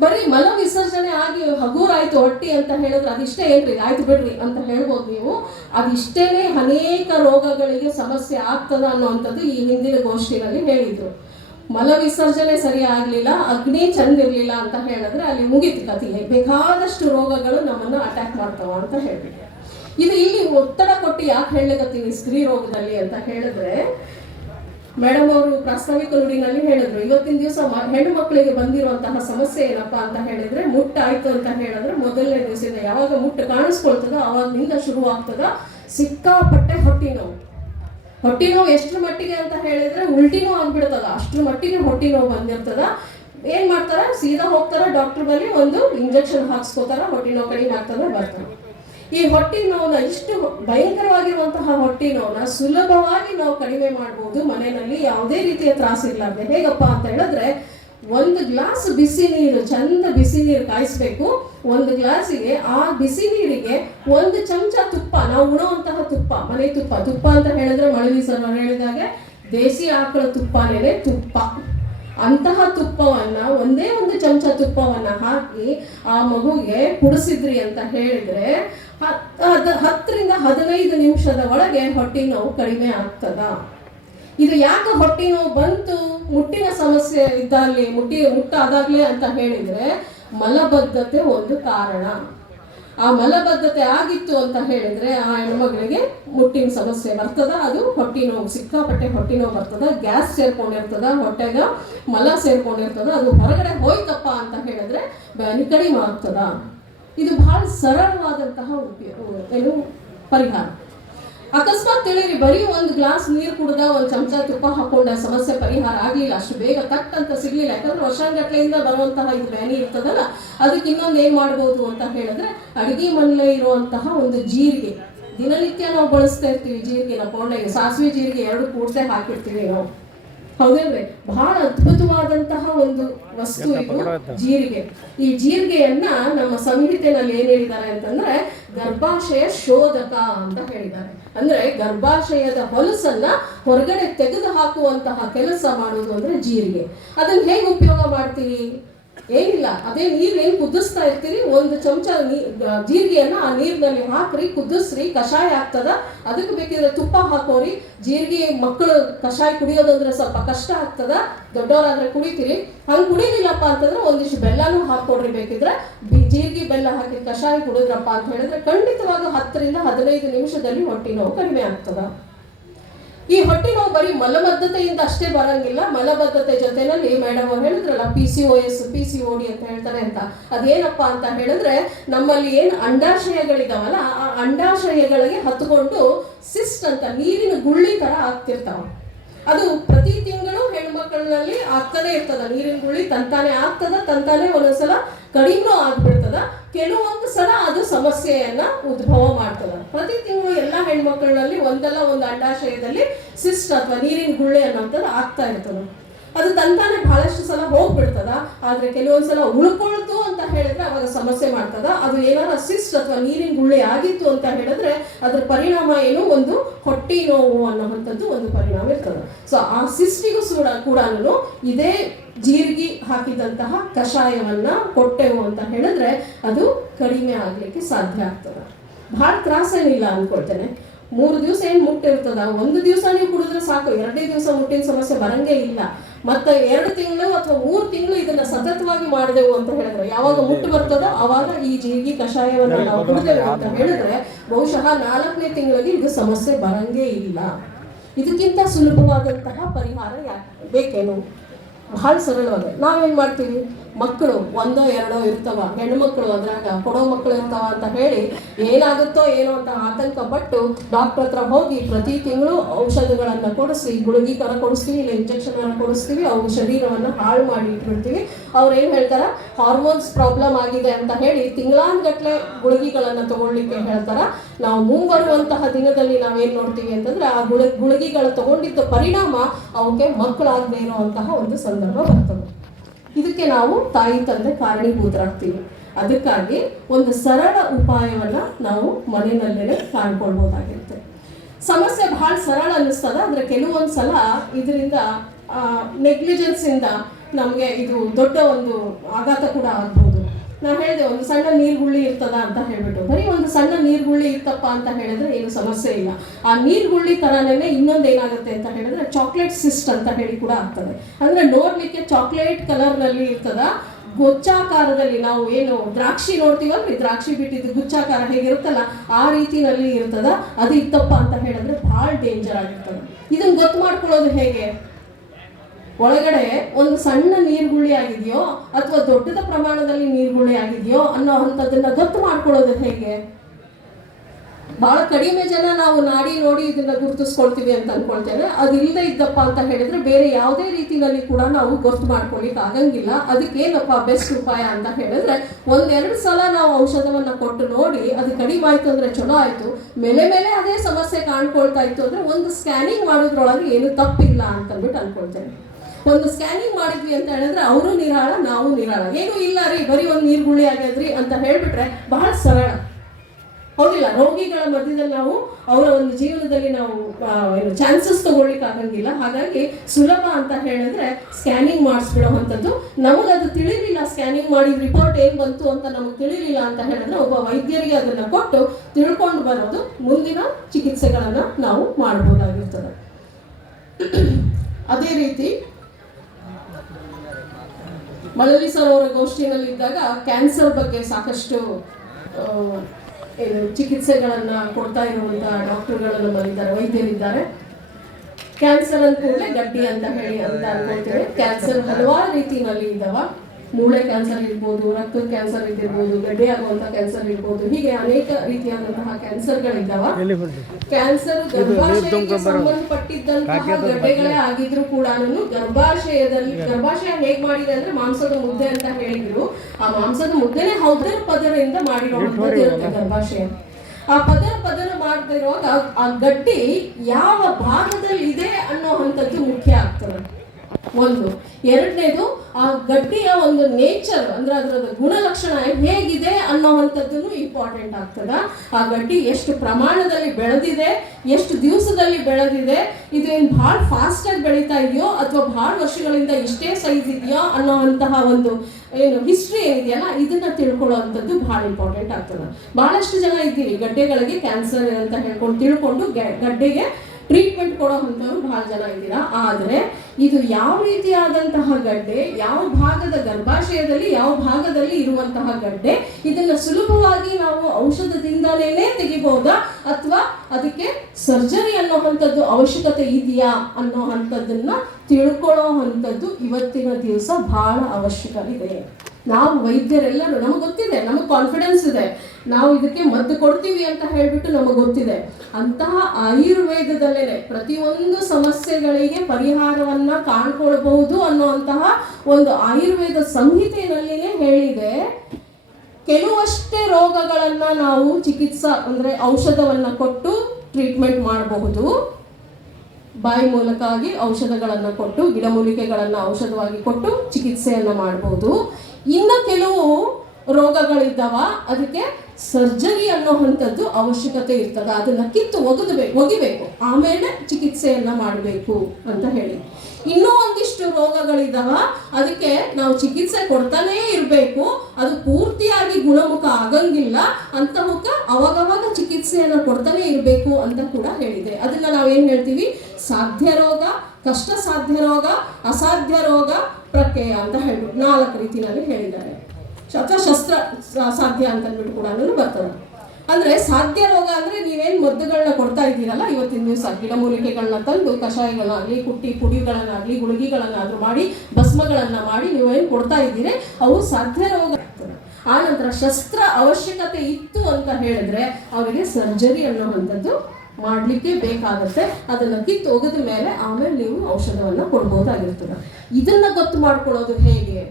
ಬರೀ ಮಲ ವಿಸರ್ಜನೆ ಆಗಿ ಹಗೂರಾಯ್ತು ಹೊಟ್ಟಿ ಅಂತ ಹೇಳಿದ್ರೆ ಅದಿಷ್ಟೇ ಏನ್ರಿ ಆಯ್ತು ಬಿಡ್ರಿ ಅಂತ ಹೇಳ್ಬೋದು ನೀವು. ಅದಿಷ್ಟೇನೆ ಅನೇಕ ರೋಗಗಳಿಗೆ ಸಮಸ್ಯೆ ಆಗ್ತದ ಅನ್ನುವಂಥದ್ದು ಈ ಹಿಂದಿನ ಗೋಷ್ಠಿನಲ್ಲಿ ಹೇಳಿದ್ರು. ಮಲ ವಿಸರ್ಜನೆ ಸರಿ ಆಗ್ಲಿಲ್ಲ, ಅಗ್ನಿ ಚಂದ ಇರ್ಲಿಲ್ಲ ಅಂತ ಹೇಳಿದ್ರೆ ಅಲ್ಲಿ ಮುಗಿತು ಕಥೆ. ಬೇಕಾದಷ್ಟು ರೋಗಗಳು ನಮ್ಮನ್ನು ಅಟ್ಯಾಕ್ ಮಾಡ್ತಾವ ಅಂತ ಹೇಳ್ಬಿಟ್ಟು ಇದು ಇಲ್ಲಿ ಒತ್ತಡ ಕೊಟ್ಟು ಯಾಕೆ ಹೇಳಕತ್ತೀನಿ ಸ್ತ್ರೀ ರೋಗದಲ್ಲಿ ಅಂತ ಹೇಳಿದ್ರೆ, ಮೇಡಮ್ ಅವರು ಪ್ರಾಸ್ತಾವಿಕ ನುಡಿನಲ್ಲಿ ಹೇಳಿದ್ರು ಇವತ್ತಿನ ದಿವಸ ಹೆಣ್ಣು ಮಕ್ಕಳಿಗೆ ಬಂದಿರುವಂತಹ ಸಮಸ್ಯೆ ಏನಪ್ಪಾ ಅಂತ ಹೇಳಿದ್ರೆ, ಮುಟ್ಟಾಯ್ತು ಅಂತ ಹೇಳಿದ್ರೆ ಮೊದಲನೇ ದಿವಸದಿಂದ ಯಾವಾಗ ಮುಟ್ಟು ಕಾಣಿಸ್ಕೊಳ್ತದ ಅವಾಗಿನಿಂದ ಶುರು ಆಗ್ತದ ಸಿಕ್ಕಾಪಟ್ಟೆ ಹೊಟ್ಟಿ ನೋವು. ಹೊಟ್ಟಿ ನೋವು ಎಷ್ಟ್ರ ಮಟ್ಟಿಗೆ ಅಂತ ಹೇಳಿದ್ರೆ ಉಲ್ಟಿ ನೋವು ಅಂದ್ಬಿಡ್ತದ, ಅಷ್ಟ್ರ ಮಟ್ಟಿಗೆ ಹೊಟ್ಟಿ ನೋವು ಬಂದಿರ್ತದ. ಏನ್ ಮಾಡ್ತಾರ, ಸೀದಾ ಹೋಗ್ತಾರ ಡಾಕ್ಟರ್ ಬಳಿ, ಒಂದು ಇಂಜೆಕ್ಷನ್ ಹಾಕ್ಸ್ಕೋತಾರ, ಹೊಟ್ಟಿ ನೋವು ಕಡಿಮೆ ಆಗ್ತದೆ ಬರ್ತಾರೆ. ಈ ಹೊಟ್ಟಿ ನೋವನ್ನ, ಇಷ್ಟು ಭಯಂಕರವಾಗಿರುವಂತಹ ಹೊಟ್ಟಿ ನೋವನ್ನ ಸುಲಭವಾಗಿ ನಾವು ಕಡಿಮೆ ಮಾಡಬಹುದು ಮನೆಯಲ್ಲಿ, ಯಾವುದೇ ರೀತಿಯ ತ್ರಾಸ ಇರ್ಲಾರ್ದೆ. ಹೇಗಪ್ಪ ಅಂತ ಹೇಳಿದ್ರೆ, 1 ಗ್ಲಾಸ್ ಬಿಸಿ ನೀರು, ಚಂದ ಬಿಸಿ ನೀರು ಕಾಯಿಸ್ಬೇಕು. 1 ಗ್ಲಾಸಿಗೆ ಆ ಬಿಸಿ ನೀರಿಗೆ 1 ಚಮಚ ತುಪ್ಪ, ನಾವು ಉಣುವಂತಹ ತುಪ್ಪ, ಮನೆ ತುಪ್ಪ. ತುಪ್ಪ ಅಂತ ಹೇಳಿದ್ರೆ ಮಳವಿ ಸರ್ ಹೇಳಿದಾಗೆ ದೇಸಿ ಆಕಳ ತುಪ್ಪನೇ ತುಪ್ಪ. ಅಂತಹ ತುಪ್ಪವನ್ನ, ಒಂದೇ 1 ಚಮಚ ತುಪ್ಪವನ್ನ ಹಾಕಿ ಆ ಮಗುಗೆ ಕುಡಿಸಿದ್ರಿ ಅಂತ ಹೇಳಿದ್ರೆ 10 ರಿಂದ 15 ನಿಮಿಷದ ಒಳಗೆ ಹೊಟ್ಟೆ ನೋವು ಕಡಿಮೆ ಆಗ್ತದ. ಇದು ಯಾಕೆ ಹೊಟ್ಟೆ ನೋವು ಬಂತು, ಮುಟ್ಟಿನ ಸಮಸ್ಯೆ ಇದ್ದಲ್ಲಿ, ಮುಟ್ಟಾದಾಗ್ಲೇ ಅಂತ ಹೇಳಿದ್ರೆ ಮಲಬದ್ಧತೆ ಒಂದು ಕಾರಣ. ಆ ಮಲಬದ್ಧತೆ ಆಗಿತ್ತು ಅಂತ ಹೇಳಿದ್ರೆ ಆ ಹೆಣ್ಮಗಳಿಗೆ ಮುಟ್ಟಿನ ಸಮಸ್ಯೆ ಬರ್ತದ. ಅದು ಹೊಟ್ಟೆ ನೋವು, ಸಿಕ್ಕಾಪಟ್ಟೆ ಹೊಟ್ಟೆ ನೋವು ಬರ್ತದ. ಗ್ಯಾಸ್ ಸೇರ್ಕೊಂಡಿರ್ತದ, ಹೊಟ್ಟೆಗ ಮಲ ಸೇರ್ಕೊಂಡಿರ್ತದ. ಅದು ಹೊರಗಡೆ ಹೋಯ್ತಪ್ಪ ಅಂತ ಹೇಳಿದ್ರೆ ಬ್ಯಾನಿ ಕಡಿಮೆ ಆಗ್ತದ. ಇದು ಬಹಳ ಸರಳವಾದಂತಹ ಪರಿಹಾರ. ಅಕಸ್ಮಾತ್ ತಿಳಿರಿ ಬರೀ 1 ಗ್ಲಾಸ್ ನೀರು ಕುಡ್ದ 1 ಚಮಚ ತುಪ್ಪ ಹಾಕೊಂಡ ಸಮಸ್ಯೆ ಪರಿಹಾರ ಆಗ್ಲಿಲ್ಲ, ಅಷ್ಟು ಬೇಗ ತಟ್ ಅಂತ ಸಿಗ್ಲಿಲ್ಲ. ಯಾಕಂದ್ರೆ ವರ್ಷಾಂಗಟ್ಲೆಯಿಂದ ಬರುವಂತಹ ಇದು ಬ್ಯಾನಿ ಇರ್ತದಲ್ಲ, ಅದಕ್ಕೆ ಇನ್ನೊಂದು ಏನ್ ಮಾಡ್ಬೋದು ಅಂತ ಹೇಳಿದ್ರೆ, ಅಡಿಗೆ ಮನೆಯಲ್ಲೇ ಇರುವಂತಹ ಒಂದು ಜೀರಿಗೆ, ದಿನನಿತ್ಯ ನಾವು ಬಳಸ್ತಾ ಇರ್ತೀವಿ ಜೀರಿಗೆನ, ಪೌಂಡೆಗೆ ಸಾಸಿವೆ ಜೀರಿಗೆ 2 ಕೂಡ್ಸೆ ಹಾಕಿರ್ತೀವಿ ನಾವು, ಹೌದೇನ್ರಿ? ಬಹಳ ಅದ್ಭುತವಾದಂತಹ ಒಂದು ವಸ್ತು ಇದು ಜೀರಿಗೆ. ಈ ಜೀರಿಗೆಯನ್ನ ನಮ್ಮ ಸಂಹಿತೆನಲ್ಲಿ ಏನ್ ಹೇಳಿದ್ದಾರೆ ಅಂತಂದ್ರೆ ಗರ್ಭಾಶಯ ಶೋಧಕ ಅಂತ ಹೇಳಿದ್ದಾರೆ. ಅಂದ್ರೆ ಗರ್ಭಾಶಯದ ಹೊಲಸನ್ನ ಹೊರಗಡೆ ತೆಗೆದು ಹಾಕುವಂತಹ ಕೆಲಸ ಮಾಡುವುದು ಅಂದ್ರೆ ಜೀರಿಗೆ. ಅದನ್ನ ಹೇಗೆ ಉಪಯೋಗ ಮಾಡ್ತೀವಿ? ಏನಿಲ್ಲ, ಅದೇ ನೀರೇನು ಕುದಿಸ್ತಾ ಇರ್ತೀರಿ, 1 ಚಮಚ ಜೀರಿಗೆಯನ್ನ ಆ ನೀರಿನಲ್ಲಿ ಹಾಕ್ರಿ, ಕುದಿಸ್ರಿ, ಕಷಾಯ ಆಗ್ತದ. ಅದಕ್ಕೆ ಬೇಕಿದ್ರೆ ತುಪ್ಪ ಹಾಕೋರಿ. ಜೀರಿಗೆ ಮಕ್ಕಳು ಕಷಾಯ ಕುಡಿಯೋದಂದ್ರೆ ಸ್ವಲ್ಪ ಕಷ್ಟ ಆಗ್ತದ, ದೊಡ್ಡವರಾದ್ರೆ ಕುಡಿತೀರಿ. ಹಂಗೆ ಕುಡಿಲಿಲ್ಲಪ್ಪ ಅಂತಂದ್ರೆ ಒಂದಿಷ್ಟು ಬೆಲ್ಲನೂ ಹಾಕೊಡ್ರಿ. ಬೇಕಿದ್ರೆ ಜೀರಿಗೆ ಬೆಲ್ಲ ಹಾಕಿ ಕಷಾಯ ಕುಡಿದ್ರಪ್ಪ ಅಂತ ಹೇಳಿದ್ರೆ ಖಂಡಿತವಾಗಿ 10 ರಿಂದ 15 ನಿಮಿಷದಲ್ಲಿ ಹೊಟ್ಟೆ ನೋವು ಕಡಿಮೆ ಆಗ್ತದ. ಈ ಹೊಟ್ಟೆ ನೋವು ಬರೀ ಮಲಬದ್ಧತೆಯಿಂದ ಅಷ್ಟೇ ಬರಂಗಿಲ್ಲ, ಮಲಬದ್ಧತೆ ಜೊತೆನಲ್ಲಿ ಮೇಡಮ್ ಅವ್ರು ಹೇಳಿದ್ರಲ್ಲ PCOS PCOD ಅಂತ ಹೇಳ್ತಾರೆ ಅಂತ, ಅದೇನಪ್ಪಾ ಅಂತ ಹೇಳಿದ್ರೆ ನಮ್ಮಲ್ಲಿ ಏನು ಅಂಡಾಶಯಗಳಿದಾವಲ್ಲ, ಆ ಅಂಡಾಶಯಗಳಿಗೆ ಹತ್ಕೊಂಡು ಸಿಸ್ಟ್ ಅಂತ ನೀರಿನ ಗುಳ್ಳಿ ತರ ಆಗ್ತಿರ್ತಾವ. ಅದು ಪ್ರತಿ ತಿಂಗಳು ಹೆಣ್ಮಕ್ಳಿನಲ್ಲಿ ಆಗ್ತಾನೆ ಇರ್ತದ. ನೀರಿನ ಗುಳ್ಳಿ ತಂತಾನೆ ಆಗ್ತದ, ತಂತಾನೆ ಒಂದೊಂದ್ಸಲ ಕಡಿಮೆ ಆಗ್ಬಿಡ್ತದ, ಕೆಲವೊಂದು ಸಲ ಅದು ಸಮಸ್ಯೆಯನ್ನ ಉದ್ಭವ ಮಾಡ್ತದ. ಪ್ರತಿ ತಿಂಗಳು ಎಲ್ಲ ಹೆಣ್ಮಕ್ಳಿನಲ್ಲಿ ಒಂದಲ್ಲ ಒಂದು ಅಂಡಾಶಯದಲ್ಲಿ ಸಿಸ್ಟ್ ಅಥವಾ ನೀರಿನ ಗುಳ್ಳೆ ಅನ್ನೋಂಥದ್ದು ಆಗ್ತಾ ಇರ್ತದ. ಅದು ತಂತಾನೆ ಬಹಳಷ್ಟು ಸಲ ಹೋಗ್ಬಿಡ್ತದ. ಆದ್ರೆ ಕೆಲವೊಂದ್ಸಲ ಉಳ್ಕೊಳ್ತು ಅಂತ ಹೇಳಿದ್ರೆ ಅವಾಗ ಸಮಸ್ಯೆ ಮಾಡ್ತದ. ಅದು ಏನಾರ ಸಿಸ್ಟ್ ಅಥವಾ ನೀರಿನ ಗುಳ್ಳೆ ಆಗಿತ್ತು ಅಂತ ಹೇಳಿದ್ರೆ ಅದ್ರ ಪರಿಣಾಮ ಏನು, ಒಂದು ಹೊಟ್ಟೆ ನೋವು ಅನ್ನುವಂಥದ್ದು ಒಂದು ಪರಿಣಾಮ ಇರ್ತದೆ. ಸೊ ಆ ಸಿಸ್ಟಿಗೂ ಕೂಡ ಇದೇ ಜೀರಿಗೆ ಹಾಕಿದಂತಹ ಕಷಾಯವನ್ನ ಕೊಟ್ಟೆವು ಅಂತ ಹೇಳಿದ್ರೆ ಅದು ಕಡಿಮೆ ಆಗ್ಲಿಕ್ಕೆ ಸಾಧ್ಯ ಆಗ್ತದೆ. ಬಹಳ ತ್ರಾಸೇನಿಲ್ಲ ಅನ್ಕೊಳ್ತೇನೆ. 3 ದಿವಸ ಏನು ಮುಟ್ಟಿರ್ತದ, 1 ದಿವಸ ನೀವು ಕುಡಿದ್ರೆ ಸಾಕು, 2ನೇ ದಿವಸ ಮುಟ್ಟಿನ ಸಮಸ್ಯೆ ಬರಂಗೇ ಇಲ್ಲ. ಮತ್ತೆ 2 ತಿಂಗಳು ಅಥವಾ 3 ತಿಂಗಳು ಇದನ್ನ ಸತತವಾಗಿ ಮಾಡಿದೆವು ಅಂತ ಹೇಳಿದ್ರೆ, ಯಾವಾಗ ಮುಟ್ಟು ಬರ್ತದೋ ಅವಾಗ ಈ ಜೀರಿಗೆ ಕಷಾಯವನ್ನ ನಾವು ಕುಡಿದೆವು ಅಂತ ಹೇಳಿದ್ರೆ ಬಹುಶಃ 4ನೇ ತಿಂಗಳಿಗೆ ಇದು ಸಮಸ್ಯೆ ಬರಂಗೇ ಇಲ್ಲ. ಇದಕ್ಕಿಂತ ಸುಲಭವಾದಂತಹ ಪರಿಹಾರ ಬೇಕೇನು? ಬಹಳ ಸರಳವಾಗಿ ನಾವೇನ್ ಮಾಡ್ತೀವಿ, ಮಕ್ಕಳು ಒಂದೋ ಎರಡೋ ಇರ್ತವ, ಹೆಣ್ಣು ಮಕ್ಕಳು ಅದ್ರಾಗ ಕೊಡೋ ಮಕ್ಕಳು ಇರ್ತಾವ ಅಂತ ಹೇಳಿ ಏನಾಗುತ್ತೋ ಏನೋ ಅಂತ ಆತಂಕ ಪಟ್ಟು ಡಾಕ್ಟರ್ ಹತ್ರ ಹೋಗಿ ಪ್ರತಿ ತಿಂಗಳು ಔಷಧಗಳನ್ನು ಕೊಡಿಸಿ, ಗುಳಿಗೆ ಕರ ಕೊಡಿಸ್ತೀವಿ, ಇಲ್ಲ ಇಂಜೆಕ್ಷನ್ ಕೊಡಿಸ್ತೀವಿ, ಅವು ಶರೀರವನ್ನು ಹಾಳು ಮಾಡಿ ಇಟ್ಬಿಡ್ತೀವಿ. ಅವ್ರು ಏನು ಹೇಳ್ತಾರ, ಹಾರ್ಮೋನ್ಸ್ ಪ್ರಾಬ್ಲಮ್ ಆಗಿದೆ ಅಂತ ಹೇಳಿ ತಿಂಗಳಾನ್ಗಟ್ಲೆ ಗುಳಿಗೆಗಳನ್ನು ತಗೊಳ್ಳಿಕ್ಕೆ ಹೇಳ್ತಾರ. ನಾವು ಮುಂಬರುವಂತಹ ದಿನದಲ್ಲಿ ನಾವೇನು ನೋಡ್ತೀವಿ ಅಂತಂದ್ರೆ ಆ ಗುಳಿಗೆಗಳ ತಗೊಂಡಿದ್ದ ಪರಿಣಾಮ ಅವಕ್ಕೆ ಮಕ್ಕಳಾಗದೇ ಇರುವಂತಹ ಒಂದು ಸಂದರ್ಭ ಬರ್ತದೆ. ಇದಕ್ಕೆ ನಾವು ತಾಯಿ ತಂದೆ ಕಾರಣೀಭೂತರಾಗ್ತೀವಿ. ಅದಕ್ಕಾಗಿ ಒಂದು ಸರಳ ಉಪಾಯವನ್ನ ನಾವು ಮನೆಯಲ್ಲೇ ಕಾಣ್ಕೊಳ್ಬಹುದಾಗಿರುತ್ತೆ. ಸಮಸ್ಯೆ ಬಹಳ ಸರಳ ಅನ್ನಿಸ್ತದ, ಆದರೆ ಕೆಲವೊಂದು ಸಲ ಇದರಿಂದ ನೆಗ್ಲಿಜೆನ್ಸ್ ಇಂದ ನಮಗೆ ಇದು ದೊಡ್ಡ ಒಂದು ಆಘಾತ ಕೂಡ ಆಗ್ಬೋದು. ನಾವು ಹೇಳಿದೆ ಒಂದು ಸಣ್ಣ ನೀರ್ಗುಳ್ಳಿ ಇರ್ತದ ಅಂತ ಹೇಳ್ಬಿಟ್ಟು, ಬರೀ ಒಂದು ಸಣ್ಣ ನೀರ್ಗುಳ್ಳಿ ಇತ್ತಪ್ಪ ಅಂತ ಹೇಳಿದ್ರೆ ಏನು ಸಮಸ್ಯೆ ಇಲ್ಲ. ಆ ನೀರ್ಗುಳ್ಳಿ ತರನೇ ಇನ್ನೊಂದು ಏನಾಗುತ್ತೆ ಅಂತ ಹೇಳಿದ್ರೆ ಚಾಕ್ಲೇಟ್ ಸಿಸ್ಟ್ ಅಂತ ಹೇಳಿ ಕೂಡ ಆಗ್ತದೆ. ಅಂದ್ರೆ ನೋಡ್ಲಿಕ್ಕೆ ಚಾಕ್ಲೇಟ್ ಕಲರ್ ನಲ್ಲಿ ಇರ್ತದ, ಗುಚ್ಚಾಕಾರದಲ್ಲಿ ನಾವು ಏನು ದ್ರಾಕ್ಷಿ ನೋಡ್ತೀವಲ್ರಿ, ದ್ರಾಕ್ಷಿ ಬಿಟ್ಟಿದ್ದು ಗುಚ್ಚಾಕಾರ ಹೇಗಿರುತ್ತಲ್ಲ ಆ ರೀತಿನಲ್ಲಿ ಇರ್ತದ. ಅದು ಇತ್ತಪ್ಪ ಅಂತ ಹೇಳಿದ್ರೆ ಬಹಳ ಡೇಂಜರ್ ಆಗಿರ್ತದೆ. ಇದನ್ನ ಗೊತ್ತು ಮಾಡ್ಕೊಳ್ಳೋದು ಹೇಗೆ? ಒಳಗಡೆ ಒಂದು ಸಣ್ಣ ನೀರ್ಗುಳ್ಳಿ ಆಗಿದೆಯೋ ಅಥವಾ ದೊಡ್ಡದ ಪ್ರಮಾಣದಲ್ಲಿ ನೀರ್ಗುಳ್ಳಿ ಆಗಿದೆಯೋ ಅನ್ನೋ ಅಂಥದ್ದನ್ನ ಗೊತ್ತು ಮಾಡ್ಕೊಳ್ಳೋದು ಹೇಗೆ? ಬಹಳ ಕಡಿಮೆ ಜನ ನಾವು ನಾಡಿ ನೋಡಿ ಇದನ್ನ ಗುರುತಿಸ್ಕೊಳ್ತೀವಿ ಅಂತ ಅನ್ಕೊಳ್ತೇವೆ. ಅದು ಇಲ್ಲದೆ ಇದ್ದಪ್ಪ ಅಂತ ಹೇಳಿದ್ರೆ ಬೇರೆ ಯಾವುದೇ ರೀತಿಯಲ್ಲಿ ಕೂಡ ನಾವು ಗೊತ್ತು ಮಾಡ್ಕೊಳ್ಳಿಕ್ಕೆ ಆಗಂಗಿಲ್ಲ. ಅದಕ್ಕೇನಪ್ಪ ಬೆಸ್ಟ್ ಉಪಾಯ ಅಂತ ಹೇಳಿದ್ರೆ, ಒಂದೆರಡು ಸಲ ನಾವು ಔಷಧವನ್ನ ಕೊಟ್ಟು ನೋಡಿ ಅದು ಕಡಿಮೆ ಆಯ್ತು ಅಂದ್ರೆ ಚಲೋ ಆಯ್ತು, ಮೇಲೆ ಅದೇ ಸಮಸ್ಯೆ ಕಾಣ್ಕೊಳ್ತಾ ಇತ್ತು ಅಂದ್ರೆ ಒಂದು ಸ್ಕ್ಯಾನಿಂಗ್ ಮಾಡೋದ್ರೊಳಗೆ ಏನು ತಪ್ಪಿಲ್ಲ ಅಂತಂದ್ಬಿಟ್ಟು ಅನ್ಕೊಳ್ತೇನೆ. ಒಂದು ಸ್ಕ್ಯಾನಿಂಗ್ ಮಾಡಿದ್ವಿ ಅಂತ ಹೇಳಿದ್ರೆ ಅವರು ನಿರಾಳ, ನಾವು ನಿರಾಳ. ಏನು ಇಲ್ಲ ರೀ, ಬರೀ ಒಂದು ನೀರ್ಗುಳ್ಳಿ ಆಗ್ಯದ್ರಿ ಅಂತ ಹೇಳ್ಬಿಟ್ರೆ ಬಹಳ ಸರಳ, ಹೌದಿಲ್ಲ? ರೋಗಿಗಳ ಮಧ್ಯದಲ್ಲಿ ನಾವು ಅವರ ಒಂದು ಜೀವನದಲ್ಲಿ ನಾವು ಚಾನ್ಸಸ್ ತಗೊಳ್ಳಿಕ್ಕೆ ಆಗಂಗಿಲ್ಲ. ಹಾಗಾಗಿ ಸುಲಭ ಅಂತ ಹೇಳಿದ್ರೆ ಸ್ಕ್ಯಾನಿಂಗ್ ಮಾಡಿಸ್ಬಿಡೋವಂಥದ್ದು. ನಮಗದು ತಿಳಿಲಿಲ್ಲ, ಸ್ಕ್ಯಾನಿಂಗ್ ಮಾಡಿದ ರಿಪೋರ್ಟ್ ಏನು ಬಂತು ಅಂತ ನಮಗೆ ತಿಳಿಲಿಲ್ಲ ಅಂತ ಹೇಳಿದ್ರೆ ಒಬ್ಬ ವೈದ್ಯರಿಗೆ ಅದನ್ನು ಕೊಟ್ಟು ತಿಳ್ಕೊಂಡು ಬರೋದು, ಮುಂದಿನ ಚಿಕಿತ್ಸೆಗಳನ್ನು ನಾವು ಮಾಡ್ಬೋದಾಗಿರ್ತದೆ. ಅದೇ ರೀತಿ ಮಳಲಿ ಸರೋವರ ಗೋಷ್ಠಿನಲ್ಲಿದ್ದಾಗ ಕ್ಯಾನ್ಸರ್ ಬಗ್ಗೆ ಸಾಕಷ್ಟು ಚಿಕಿತ್ಸೆಗಳನ್ನು ಕೊಡ್ತಾ ಇರುವಂತಹ ಡಾಕ್ಟರ್ಗಳು ನಮ್ಮಲ್ಲಿದ್ದಾರೆ, ವೈದ್ಯರಿದ್ದಾರೆ. ಕ್ಯಾನ್ಸರ್ ಅಂತ ಕೂಡಲೇ ಗಡ್ಡಿ ಅಂತ ಹೇಳಿ ಅಂತ ಅನ್ಕೊಳ್ತೇವೆ. ಕ್ಯಾನ್ಸರ್ ಹಲವಾರು ರೀತಿಯಲ್ಲಿ ಇದ್ದಾವ. ಮೂಳೆ ಕ್ಯಾನ್ಸರ್ ಇರ್ಬೋದು, ರಕ್ತದ ಕ್ಯಾನ್ಸರ್ ಇದ್ದಿರ್ಬೋದು, ಗಡ್ಡೆ ಆಗುವಂತಹ ಕ್ಯಾನ್ಸರ್ ಇರ್ಬೋದು, ಹೀಗೆ ಅನೇಕ ರೀತಿಯಾದಂತಹ ಕ್ಯಾನ್ಸರ್ಗಳಿದ್ದಾವ. ಕ್ಯಾನ್ಸರ್ ಗರ್ಭಾಶಯಕ್ಕೆ ಸಂಬಂಧಪಟ್ಟಿದ್ದಂತಹ ಗಡ್ಡೆಗಳೇ ಆಗಿದ್ರು ಕೂಡ ಗರ್ಭಾಶಯ ಹೇಗ್ ಮಾಡಿದೆ ಅಂದ್ರೆ ಮಾಂಸದ ಮುದ್ದೆ ಅಂತ ಹೇಳಿದ್ರು. ಆ ಮಾಂಸದ ಮುದ್ದೆನೆ ಹೌದರ ಪದರದಿಂದ ಮಾಡಿರುವಂತದ್ದು ಇರುತ್ತೆ ಗರ್ಭಾಶಯ. ಆ ಪದರ ಮಾಡದೇ ಇರುವಾಗ ಆ ಗಡ್ಡಿ ಯಾವ ಭಾಗದಲ್ಲಿ ಇದೆ ಅನ್ನೋ ಅಂಥದ್ದು ಮುಖ್ಯ ಆಗ್ತದೆ. ಒಂದು. ಎರಡನೇದು, ಆ ಗಡ್ಡಿಯ ಒಂದು ನೇಚರ್ ಅಂದ್ರೆ ಅದರ ಗುಣಲಕ್ಷಣ ಹೇಗಿದೆ ಅನ್ನೋವಂಥದ್ದು ಇಂಪಾರ್ಟೆಂಟ್ ಆಗ್ತದ. ಆ ಗಡ್ಡಿ ಎಷ್ಟು ಪ್ರಮಾಣದಲ್ಲಿ ಬೆಳೆದಿದೆ, ಎಷ್ಟು ದಿವಸದಲ್ಲಿ ಬೆಳೆದಿದೆ, ಇದೇನು ಭಾಳ ಫಾಸ್ಟ್ ಆಗಿ ಬೆಳೀತಾ ಇದೆಯೋ ಅಥವಾ ಭಾಳ ವರ್ಷಗಳಿಂದ ಇಷ್ಟೇ ಸೈಜ್ ಇದೆಯೋ ಅನ್ನೋವಂತಹ ಒಂದು ಏನು ಹಿಸ್ಟ್ರಿ ಏನಿದೆಯಲ್ಲ ಇದನ್ನ ತಿಳ್ಕೊಳ್ಳುವಂಥದ್ದು ಭಾಳ ಇಂಪಾರ್ಟೆಂಟ್ ಆಗ್ತದೆ. ಬಹಳಷ್ಟು ಜನ ಇದ್ದೀವಿ ಗಡ್ಡೆಗಳಿಗೆ ಕ್ಯಾನ್ಸರ್ ಅಂತ ಹೇಳ್ಕೊಂಡು ತಿಳ್ಕೊಂಡು ಗಡ್ಡೆಗೆ ಟ್ರೀಟ್ಮೆಂಟ್ ಕೊಡೋ ಅಂಥವ್ರು ಬಹಳ ಜನ ಇದ್ದೀರಾ. ಆದರೆ ಇದು ಯಾವ ರೀತಿಯಾದಂತಹ ಗಡ್ಡೆ, ಯಾವ ಭಾಗದ ಗರ್ಭಾಶಯದಲ್ಲಿ ಯಾವ ಭಾಗದಲ್ಲಿ ಇರುವಂತಹ ಗಡ್ಡೆ, ಇದನ್ನು ಸುಲಭವಾಗಿ ನಾವು ಔಷಧದಿಂದಲೇ ತೆಗಿಬಹುದಾ ಅಥವಾ ಅದಕ್ಕೆ ಸರ್ಜರಿ ಅನ್ನೋವಂಥದ್ದು ಅವಶ್ಯಕತೆ ಇದೆಯಾ ಅನ್ನೋ ಅಂಥದ್ದನ್ನ ತಿಳ್ಕೊಳ್ಳೋ ಅಂಥದ್ದು ಇವತ್ತಿನ ದಿವಸ ಬಹಳ ಅವಶ್ಯಕವಿದೆ. ನಾವು ವೈದ್ಯರೆಲ್ಲರೂ ನಮಗೆ ಗೊತ್ತಿದೆ, ನಮಗೆ ಕಾನ್ಫಿಡೆನ್ಸ್ ಇದೆ, ನಾವು ಇದಕ್ಕೆ ಮದ್ದು ಕೊಡ್ತೀವಿ ಅಂತ ಹೇಳ್ಬಿಟ್ಟು ನಮಗೆ ಗೊತ್ತಿದೆ. ಅಂತಹ ಆಯುರ್ವೇದದಲ್ಲೇ ಪ್ರತಿಯೊಂದು ಸಮಸ್ಯೆಗಳಿಗೆ ಪರಿಹಾರವನ್ನ ಕಾಣ್ಕೊಳ್ಬಹುದು ಅನ್ನುವಂತಹ ಒಂದು ಆಯುರ್ವೇದ ಸಂಹಿತೆಯಲ್ಲಿನೇ ಹೇಳಿದೆ. ಕೆಲವಷ್ಟೇ ರೋಗಗಳನ್ನ ನಾವು ಚಿಕಿತ್ಸಾ ಅಂದ್ರೆ ಔಷಧವನ್ನ ಕೊಟ್ಟು ಟ್ರೀಟ್ಮೆಂಟ್ ಮಾಡಬಹುದು. ಬಾಯಿ ಮೂಲಕವಾಗಿ ಔಷಧಗಳನ್ನು ಕೊಟ್ಟು, ಗಿಡಮೂಲಿಕೆಗಳನ್ನು ಔಷಧವಾಗಿ ಕೊಟ್ಟು ಚಿಕಿತ್ಸೆಯನ್ನು ಮಾಡಬಹುದು. ಇನ್ನು ಕೆಲವು ರೋಗಗಳಿದ್ದಾವ, ಅದಕ್ಕೆ ಸರ್ಜರಿ ಅನ್ನೋವಂಥದ್ದು ಅವಶ್ಯಕತೆ ಇರ್ತದೆ. ಅದನ್ನು ಕಿತ್ತು ಒಗಿಬೇಕು, ಆಮೇಲೆ ಚಿಕಿತ್ಸೆಯನ್ನು ಮಾಡಬೇಕು ಅಂತ ಹೇಳಿ. ಇನ್ನೂ ಒಂದಿಷ್ಟು ರೋಗಗಳಿದ್ದಾವ, ಅದಕ್ಕೆ ನಾವು ಚಿಕಿತ್ಸೆ ಕೊಡ್ತಾನೇ ಇರಬೇಕು, ಅದು ಪೂರ್ತಿಯಾಗಿ ಗುಣಮುಖ ಆಗಂಗಿಲ್ಲ, ಅಂತವಕ್ಕೆ ಅವಾಗವಾಗ ಚಿಕಿತ್ಸೆಯನ್ನು ಕೊಡ್ತಾನೆ ಇರಬೇಕು ಅಂತ ಕೂಡ ಹೇಳಿದೆ. ಅದನ್ನ ನಾವೇನು ಹೇಳ್ತೀವಿ, ಸಾಧ್ಯ ರೋಗ, ಕಷ್ಟ ಸಾಧ್ಯ ರೋಗ, ಅಸಾಧ್ಯ ರೋಗ, ಪ್ರತ್ಯಯ ಅಂತ ಹೇಳ್ಬಿಟ್ಟು 4 ರೀತಿಯಲ್ಲಿ ಹೇಳಿದ್ದಾರೆ. ಅಥವಾ ಶಸ್ತ್ರ ಸಾಧ್ಯ ಅಂತ ಅಂದ್ಬಿಟ್ಟು ಕೂಡ ಬರ್ತದೆ. ಅಂದ್ರೆ ಸಾಧ್ಯ ರೋಗ ಅಂದ್ರೆ ನೀವೇನ್ ಮದ್ದುಗಳನ್ನ ಕೊಡ್ತಾ ಇದ್ದೀರಲ್ಲ ಇವತ್ತಿನ ದಿವಸ, ಗಿಡಮೂಲಿಕೆಗಳನ್ನ ತಂದು ಕಷಾಯಗಳನ್ನಾಗ್ಲಿ, ಕುಟ್ಟಿ ಪುಡಿಗಳನ್ನಾಗ್ಲಿ, ಗುಳಿಗೆಗಳನ್ನಾದ್ರೂ ಮಾಡಿ, ಭಸ್ಮಗಳನ್ನ ಮಾಡಿ ನೀವೇನ್ ಕೊಡ್ತಾ ಇದ್ದೀರಿ, ಅವು ಸಾಧ್ಯ ರೋಗ ಆಗ್ತದೆ. ಆ ನಂತರ ಶಸ್ತ್ರ ಅವಶ್ಯಕತೆ ಇತ್ತು ಅಂತ ಹೇಳಿದ್ರೆ ಅವರಿಗೆ ಸರ್ಜರಿ ಅನ್ನುವಂಥದ್ದು ಮಾಡಲಿಕ್ಕೆ ಬೇಕಾಗುತ್ತೆ. ಅದನ್ನು ಕಿತ್ತು ಒಗೆದ ಮೇಲೆ ಆಮೇಲೆ ನೀವು ಔಷಧವನ್ನು ಕೊಡ್ಬೋದಾಗಿರ್ತದೆ. ಇದನ್ನ ಗೊತ್ತು ಮಾಡ್ಕೊಳ್ಳೋದು ಹೇಗೆ?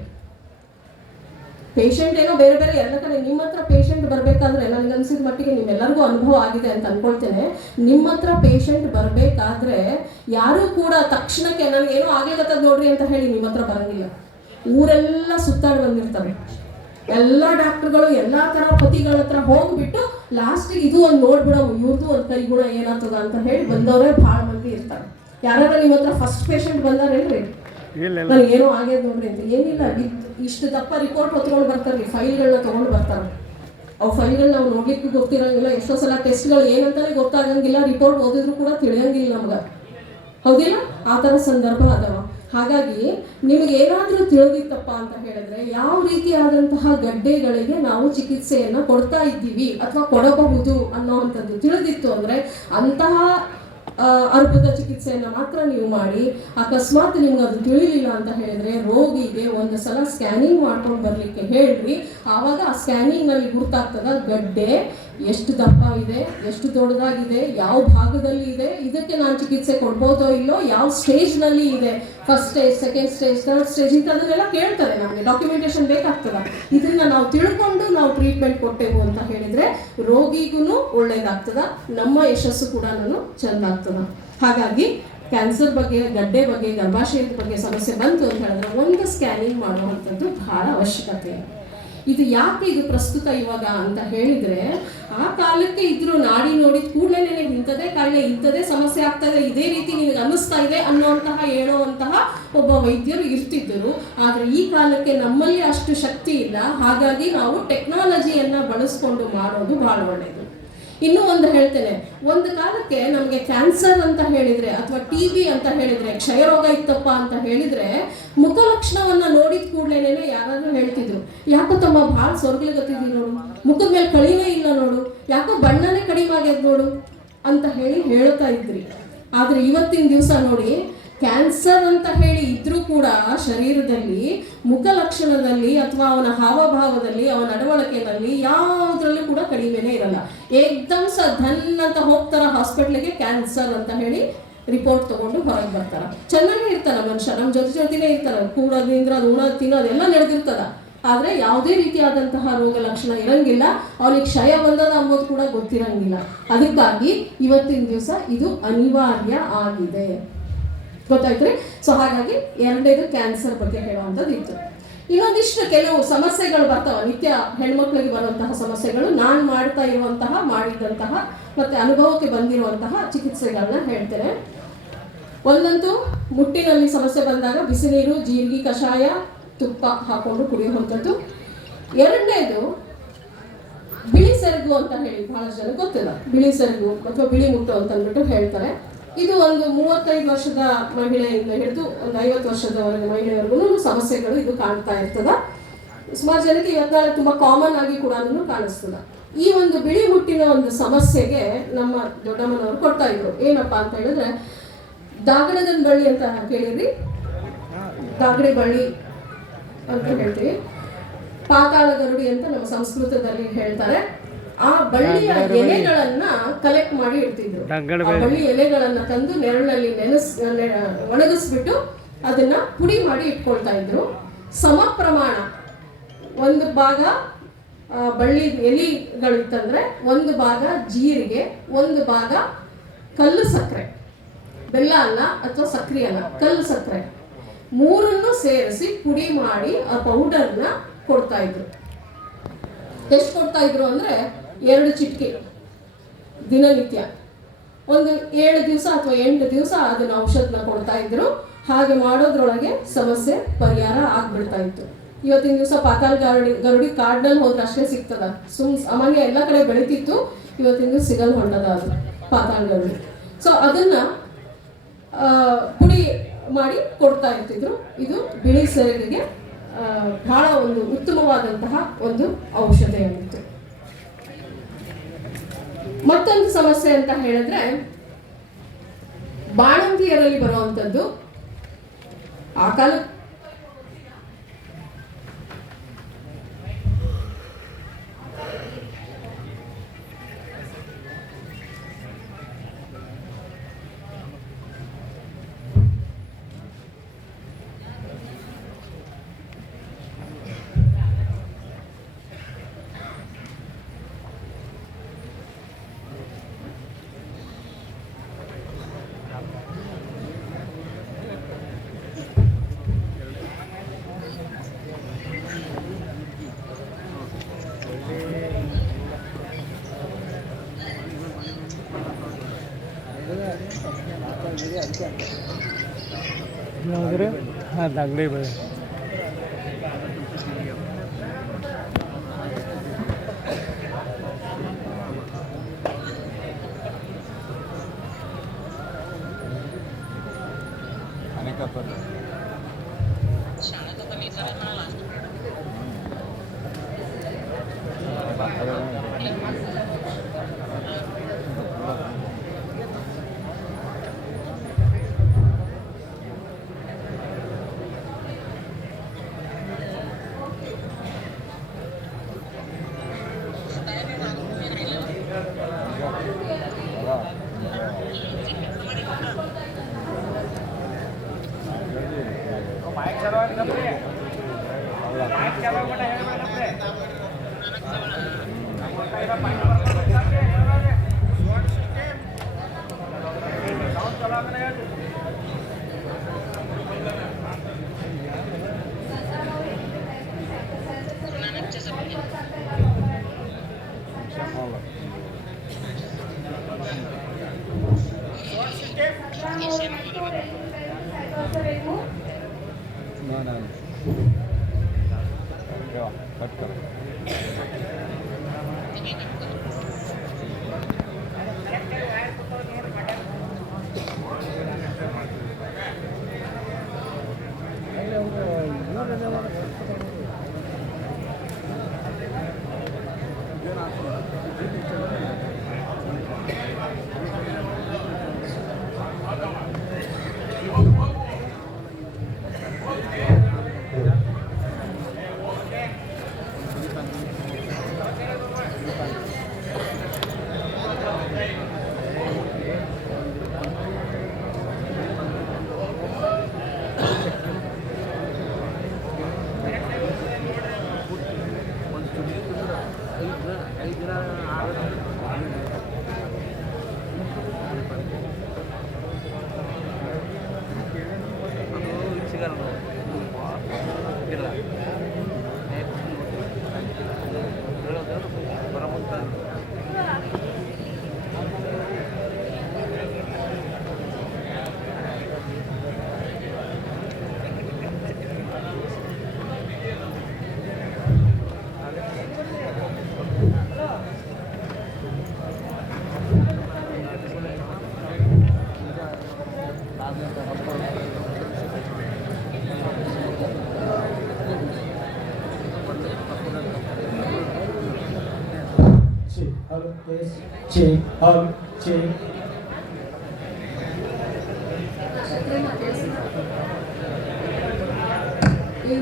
ಪೇಷಂಟ್ ಏನೋ ಬೇರೆ ಬೇರೆ ಎಲ್ಲ ಕಡೆ ನಿಮ್ಮ ಹತ್ರ ಪೇಷಂಟ್ ಬರಬೇಕಾದ್ರೆ ನನಗನ್ಸಿದ ಮಟ್ಟಿಗೆ ನಿಮ್ಮೆಲ್ಲರಿಗೂ ಅನುಭವ ಆಗಿದೆ ಅಂತ ಅನ್ಕೊಳ್ತೇನೆ. ನಿಮ್ಮ ಹತ್ರ ಪೇಷಂಟ್ ಬರಬೇಕಾದ್ರೆ ಯಾರೂ ಕೂಡ ತಕ್ಷಣಕ್ಕೆ ನನಗೇನೋ ಆಗ್ಲಿಕ್ಕತ್ತದ ನೋಡ್ರಿ ಅಂತ ಹೇಳಿ ನಿಮ್ಮ ಹತ್ರ ಬರಂಗಿಲ್ಲ. ಊರೆಲ್ಲ ಸುತ್ತಾಡಿ ಬಂದಿರ್ತವೆ. ಎಲ್ಲ ಡಾಕ್ಟರ್ಗಳು ಎಲ್ಲ ಥರ ಪತಿಗಳ ಹತ್ರ ಹೋಗ್ಬಿಟ್ಟು ಲಾಸ್ಟಿಗೆ ಇದು ಒಂದು ನೋಡ್ಬಿಡೋ, ಇವ್ರದ್ದು ಒಂದು ಕೈಗುಣ ಏನಾಗ್ತದ ಅಂತ ಹೇಳಿ ಬಂದವರೇ ಭಾಳ ಮಂದಿ ಇರ್ತಾರೆ. ಯಾರಾದ್ರೂ ನಿಮ್ಮ ಹತ್ರ ಫಸ್ಟ್ ಪೇಷಂಟ್ ಬಂದಾರೇನ್ರಿ, ನನಗೇನೋ ಆಗ್ಯದ ನೋಡ್ರಿ ಅಂತ. ಏನಿಲ್ಲ, ಇಷ್ಟು ದಪ್ಪ ರಿಪೋರ್ಟ್ ಹೊತ್ಕೊಂಡು ಬರ್ತಾರ್ರಿ, ಫೈಲ್ಗಳನ್ನ ತೊಗೊಂಡು ಬರ್ತಾರೆ. ಅವು ಫೈಲ್ಗಳನ್ನ ನಾವು ನೋಡ್ಲಿಕ್ಕೂ ಗೊತ್ತಿರಂಗಿಲ್ಲ, ಎಷ್ಟೋ ಸಲ ಟೆಸ್ಟ್ಗಳು ಏನಂತಾನೆ ಗೊತ್ತಾಗಂಗಿಲ್ಲ, ರಿಪೋರ್ಟ್ ಓದಿದ್ರು ಕೂಡ ತಿಳಿಯಂಗಿಲ್ಲ ನಮ್ಗೆ, ಹೌದಿಲ್ಲ? ಆ ಥರ ಸಂದರ್ಭ ಅದಾವ. ಹಾಗಾಗಿ ನಿಮಗೆ ಏನಾದರೂ ತಿಳಿದಿತ್ತಪ್ಪ ಅಂತ ಹೇಳಿದ್ರೆ ಯಾವ ರೀತಿಯಾದಂತಹ ಗಡ್ಡೆಗಳಿಗೆ ನಾವು ಚಿಕಿತ್ಸೆಯನ್ನು ಕೊಡ್ತಾ ಇದ್ದೀವಿ ಅಥವಾ ಕೊಡಬಹುದು ಅನ್ನೋವಂಥದ್ದು ತಿಳಿದಿತ್ತು ಅಂದರೆ ಅಂತಹ ಅರ್ಬುದ ಚಿಕಿತ್ಸೆಯನ್ನು ಮಾತ್ರ ನೀವು ಮಾಡಿ. ಅಕಸ್ಮಾತ್ ನಿಮ್ಗೆ ಅದು ತಿಳಿಲಿಲ್ಲ ಅಂತ ಹೇಳಿದ್ರೆ ರೋಗಿಗೆ ಒಂದು ಸಲ ಸ್ಕ್ಯಾನಿಂಗ್ ಮಾಡ್ಕೊಂಡು ಬರಲಿಕ್ಕೆ ಹೇಳ್ರಿ. ಆವಾಗ ಆ ಸ್ಕ್ಯಾನಿಂಗ್ನಲ್ಲಿ ಗುರ್ತಾಗ್ತದ ಗಡ್ಡೆ ಎಷ್ಟು ದಪ್ಪ ಇದೆ, ಎಷ್ಟು ದೊಡ್ಡದಾಗಿದೆ, ಯಾವ ಭಾಗದಲ್ಲಿ ಇದೆ, ಇದಕ್ಕೆ ನಾನು ಚಿಕಿತ್ಸೆ ಕೊಡ್ಬೋದೋ ಇಲ್ಲೋ, ಯಾವ ಸ್ಟೇಜ್ನಲ್ಲಿ ಇದೆ, first stage, second stage, third stage ಇಂಥದನ್ನೆಲ್ಲ ಕೇಳ್ತಾರೆ. ನಮಗೆ ಡಾಕ್ಯುಮೆಂಟೇಶನ್ ಬೇಕಾಗ್ತದ. ಇದನ್ನ ನಾವು ತಿಳ್ಕೊಂಡು ನಾವು ಟ್ರೀಟ್ಮೆಂಟ್ ಕೊಟ್ಟೆವು ಅಂತ ಹೇಳಿದ್ರೆ ರೋಗಿಗೂ ಒಳ್ಳೇದಾಗ್ತದ, ನಮ್ಮ ಯಶಸ್ಸು ಕೂಡ ಚೆಂದ ಆಗ್ತದ. ಹಾಗಾಗಿ ಕ್ಯಾನ್ಸರ್ ಬಗ್ಗೆ, ಗಡ್ಡೆ ಬಗ್ಗೆ, ಗರ್ಭಾಶಯದ ಬಗ್ಗೆ ಸಮಸ್ಯೆ ಬಂತು ಅಂತ ಹೇಳಿದ್ರೆ ಒಂದು ಸ್ಕ್ಯಾನಿಂಗ್ ಮಾಡುವಂಥದ್ದು ಬಹಳ ಅವಶ್ಯಕತೆ. ಇದು ಯಾಕೆ ಇದು ಪ್ರಸ್ತುತ ಇವಾಗ ಅಂತ ಹೇಳಿದ್ರೆ, ಆ ಕಾಲಕ್ಕೆ ಇದ್ರು ನಾಡಿ ನೋಡಿದ ಕೂಡಲೇ ನಿನಗೆ ಇಂಥದೇ ಕಾಯಿಲೆ, ಇಂಥದೇ ಸಮಸ್ಯೆ ಆಗ್ತದೆ, ಇದೇ ರೀತಿ ನಿನಗೆ ಅನ್ನಿಸ್ತಾ ಇದೆ ಅನ್ನುವಂತಹ ಹೇಳುವಂತಹ ಒಬ್ಬ ವೈದ್ಯರು ಇರ್ತಿದ್ದರು. ಆದರೆ ಈ ಕಾಲಕ್ಕೆ ನಮ್ಮಲ್ಲಿ ಅಷ್ಟು ಶಕ್ತಿ ಇಲ್ಲ. ಹಾಗಾಗಿ ನಾವು ಟೆಕ್ನಾಲಜಿಯನ್ನು ಬಳಸ್ಕೊಂಡು ಮಾಡೋದು ಬಹಳ ಒಳ್ಳೆಯದು. ಇನ್ನೂ ಒಂದು ಹೇಳ್ತೇನೆ, ಒಂದು ಕಾಲಕ್ಕೆ ನಮಗೆ ಕ್ಯಾನ್ಸರ್ ಅಂತ ಹೇಳಿದ್ರೆ ಅಥವಾ TB ಅಂತ ಹೇಳಿದ್ರೆ, ಕ್ಷಯರೋಗ ಇತ್ತಪ್ಪ ಅಂತ ಹೇಳಿದ್ರೆ ಮುಖಲಕ್ಷಣವನ್ನ ನೋಡಿದ ಕೂಡಲೇ ಯಾರಾದ್ರೂ ಹೇಳ್ತಿದ್ರು, ಯಾಕೋ ತಮ್ಮ ಭಾಳ ಸೊರ್ಗಲಿಗತ್ತಿದ್ವಿ ನೋಡು, ಮುಖದ ಮೇಲೆ ಕಡಿಮೆ ಇಲ್ಲ ನೋಡು, ಯಾಕೋ ಬಣ್ಣನೇ ಕಡಿಮೆ ಆಗ್ಯದ ನೋಡು ಅಂತ ಹೇಳಿ ಹೇಳ್ತಾ ಇದ್ರಿ. ಆದ್ರೆ ಇವತ್ತಿನ ದಿವಸ ನೋಡಿ, ಕ್ಯಾನ್ಸರ್ ಅಂತ ಹೇಳಿ ಇದ್ರೂ ಕೂಡ ಶರೀರದಲ್ಲಿ ಮುಖ ಲಕ್ಷಣದಲ್ಲಿ ಅಥವಾ ಅವನ ಹಾವಭಾವದಲ್ಲಿ, ಅವನ ನಡವಳಿಕೆಯಲ್ಲಿ ಯಾವುದ್ರಲ್ಲೂ ಕೂಡ ಕಡಿಮೆನೇ ಇರಲ್ಲ. ಏಕ್ದಮ್ ಧನ್ ಅಂತ ಹೋಗ್ತಾರ ಹಾಸ್ಪಿಟ್ಲಿಗೆ, ಕ್ಯಾನ್ಸರ್ ಅಂತ ಹೇಳಿ ರಿಪೋರ್ಟ್ ತಗೊಂಡು ಹೊರಗೆ ಬರ್ತಾರ. ಚೆನ್ನಾಗೇ ಇರ್ತಾರ ಮನುಷ್ಯ, ನಮ್ಮ ಜೊತೆನೇ ಇರ್ತಾರ, ಕೂಡೋದು, ನಿಂದ್ರೋದು, ಉಣೋದು, ತಿನ್ನೋದು ಎಲ್ಲ ನಡೆದಿರ್ತದ. ಆದರೆ ಯಾವುದೇ ರೀತಿಯಾದಂತಹ ರೋಗ ಲಕ್ಷಣ ಇರಂಗಿಲ್ಲ, ಅವನಿಗೆ ಕ್ಷಯ ಬಂದದ ಅಂಬೋದು ಕೂಡ ಗೊತ್ತಿರಂಗಿಲ್ಲ. ಅದಕ್ಕಾಗಿ ಇವತ್ತಿನ ದಿವಸ ಇದು ಅನಿವಾರ್ಯ ಆಗಿದೆ, ಗೊತ್ತಾಯ್ತ್ರಿ? ಸೊ ಹಾಗಾಗಿ ಎರಡನೇದು ಕ್ಯಾನ್ಸರ್ ಬಗ್ಗೆ ಹೇಳುವಂಥದ್ದು ಇತ್ತು. ಇನ್ನೊಂದಿಷ್ಟು ಕೆಲವು ಸಮಸ್ಯೆಗಳು ಬರ್ತಾವ, ನಿತ್ಯ ಹೆಣ್ಮಕ್ಳಿಗೆ ಬರುವಂತಹ ಸಮಸ್ಯೆಗಳು, ನಾನು ಮಾಡ್ತಾ ಇರುವಂತಹ, ಮಾಡಿದಂತಹ ಮತ್ತೆ ಅನುಭವಕ್ಕೆ ಬಂದಿರುವಂತಹ ಚಿಕಿತ್ಸೆಗಳನ್ನ ಹೇಳ್ತೇನೆ. ಒಂದಂತೂ ಮುಟ್ಟಿನಲ್ಲಿ ಸಮಸ್ಯೆ ಬಂದಾಗ ಬಿಸಿ ನೀರು, ಜೀರಿಗೆ ಕಷಾಯ, ತುಪ್ಪ ಹಾಕೊಂಡು ಕುಡಿಯುವಂಥದ್ದು. ಎರಡನೇದು ಬಿಳಿ ಸೆರಗು ಅಂತ ಹೇಳಿ ಬಹಳ ಜನ ಗೊತ್ತಿಲ್ಲ, ಬಿಳಿ ಸೆರಗು ಅಥವಾ ಬಿಳಿ ಮುಟ್ಟು ಅಂತ ಅಂದ್ಬಿಟ್ಟು ಹೇಳ್ತಾರೆ. ಇದು ಒಂದು 35 ವರ್ಷದ ಮಹಿಳೆಯಿಂದ ಹಿಡಿದು ಒಂದು 50 ವರ್ಷದವರೆಗೆ ಮಹಿಳೆಯರಿಗೂ ಸಮಸ್ಯೆಗಳು ಇದು ಕಾಣ್ತಾ ಇರ್ತದ. ಸುಮಾರು ಜನಕ್ಕೆ ಇವತ್ತಾಳೆ ತುಂಬ ಕಾಮನ್ ಆಗಿ ಕೂಡ ಕಾಣಿಸ್ತದ. ಈ ಒಂದು ಬಿಳಿ ಮುಟ್ಟಿನ ಒಂದು ಸಮಸ್ಯೆಗೆ ನಮ್ಮ ದೊಡ್ಡಮ್ಮನವರು ಕೊಡ್ತಾ ಇದ್ರು. ಏನಪ್ಪಾ ಅಂತ ಹೇಳಿದ್ರೆ, ದಾಗಡದ ಬಳ್ಳಿ ಅಂತ ಕೇಳಿದ್ರಿ, ದಾಗಡೆ ಬಳ್ಳಿ ಅಂತ ಹೇಳ್ತೀವಿ, ಪಾತಾಳ ಗರುಡಿ ಅಂತ ನಮ್ಮ ಸಂಸ್ಕೃತದಲ್ಲಿ ಹೇಳ್ತಾರೆ. ಆ ಬಳ್ಳಿಯ ಎಲೆಗಳನ್ನ ಕಲೆಕ್ಟ್ ಮಾಡಿ ಇಡ್ತಿದ್ರು. ಆ ಬಳ್ಳಿ ಎಲೆಗಳನ್ನ ತಂದು ನೆರಳಲ್ಲಿ ಒಣಗಿಸ್ಬಿಟ್ಟು ಅದನ್ನ ಪುಡಿ ಮಾಡಿ ಇಟ್ಕೊಳ್ತಾ ಇದ್ರು. ಸಮ ಪ್ರಮಾಣ, ಒಂದು ಭಾಗ ಬಳ್ಳಿ ಎಲೆಗಳಿತ್ತಂದ್ರೆ ಒಂದು ಭಾಗ ಜೀರಿಗೆ, ಒಂದು ಭಾಗ ಕಲ್ಲು ಸಕ್ಕರೆ, ಬೆಲ್ಲ ಅಲ್ಲ ಅಥವಾ ಸಕ್ಕರೆ ಅಲ್ಲ, ಕಲ್ಲು ಸಕ್ಕರೆ, ಮೂರನ್ನು ಸೇರಿಸಿ ಪುಡಿ ಮಾಡಿ ಆ ಪೌಡರ್ನ ಕೊಡ್ತಾ ಇದ್ರು. ಎಷ್ಟು ಕೊಡ್ತಾ ಇದ್ರು ಅಂದ್ರೆ 2 ಚಿಟಿಕೆ ದಿನನಿತ್ಯ, ಒಂದು 7 ದಿವಸ ಅಥವಾ 8 ದಿವಸ ಅದನ್ನ ಔಷಧನ ಕೊಡ್ತಾ ಇದ್ರು. ಹಾಗೆ ಮಾಡೋದ್ರೊಳಗೆ ಸಮಸ್ಯೆ ಪರಿಹಾರ ಆಗ್ಬಿಡ್ತಾ ಇತ್ತು. ಇವತ್ತಿನ ದಿವಸ ಪಾತಾಳ ಗರುಡಿ ಕಾಡ್ನಲ್ಲಿ ಹೋದ್ರೆ ಅಷ್ಟೇ ಸಿಗ್ತದ, ಸಾಮಾನ್ಯ ಎಲ್ಲ ಕಡೆ ಬೆಳಿತಿತ್ತು, ಇವತ್ತಿನ ದಿವಸ ಸಿಗಲ್ ಹೊಂಡದ ಅದು ಪಾತಾಳ ಗರುಡಿ. ಸೊ ಅದನ್ನ ಪುಡಿ ಮಾಡಿ ಕೊಡ್ತಾ ಇರ್ತಿದ್ರು. ಇದು ಬಿಳಿ ಸೆರಗಿಗೆ ಬಹಳ ಒಂದು ಉತ್ತಮವಾದಂತಹ ಒಂದು ಔಷಧಿಯಾಗಿತ್ತು. ಮತ್ತೊಂದು ಸಮಸ್ಯೆ ಅಂತ ಹೇಳಿದ್ರೆ ಬಾಣಂತಿಯರಲ್ಲಿ ಬರುವಂಥದ್ದು. ಆ ಕಾಲ लागले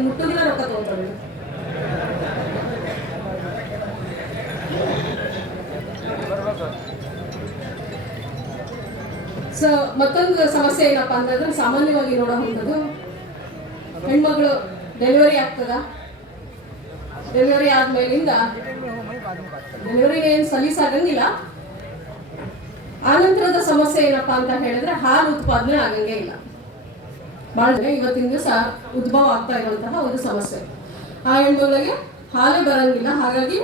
ಮುಟ್ಟಿದ್ರೆ ರೊಕ್ಕ ತಗೋತಾರೆ. ಸೊ ಮತ್ತೊಂದು ಸಮಸ್ಯೆ ಏನಪ್ಪಾ ಅಂತಂದ್ರೆ ಸಾಮಾನ್ಯವಾಗಿ ನೋಡುವಂಥದ್ದು ಹೆಣ್ಮಗಳು ಡೆಲಿವರಿ ಆಗ್ತದ, ಡೆಲಿವರಿ ಆದ್ಮೇಲಿಂದ ಡೆಲಿವರಿಗೆ ಏನು ಸಲೀಸಾಗಂಗಿಲ್ಲ. ಆನಂತರದ ಸಮಸ್ಯೆ ಏನಪ್ಪಾ ಅಂತ ಹೇಳಿದ್ರೆ ಹಾಲು ಉತ್ಪಾದನೆ ಆಗಂಗೆ ಇಲ್ಲ. ಭಾಳ ಇವತ್ತಿನ ದಿವಸ ಉದ್ಭವ ಆಗ್ತಾ ಇರುವಂತಹ ಒಂದು ಸಮಸ್ಯೆ. ಆ ಹೆಣ್ಮಗಳಿಗೆ ಹಾಲೇ ಬರಂಗಿಲ್ಲ. ಹಾಗಾಗಿ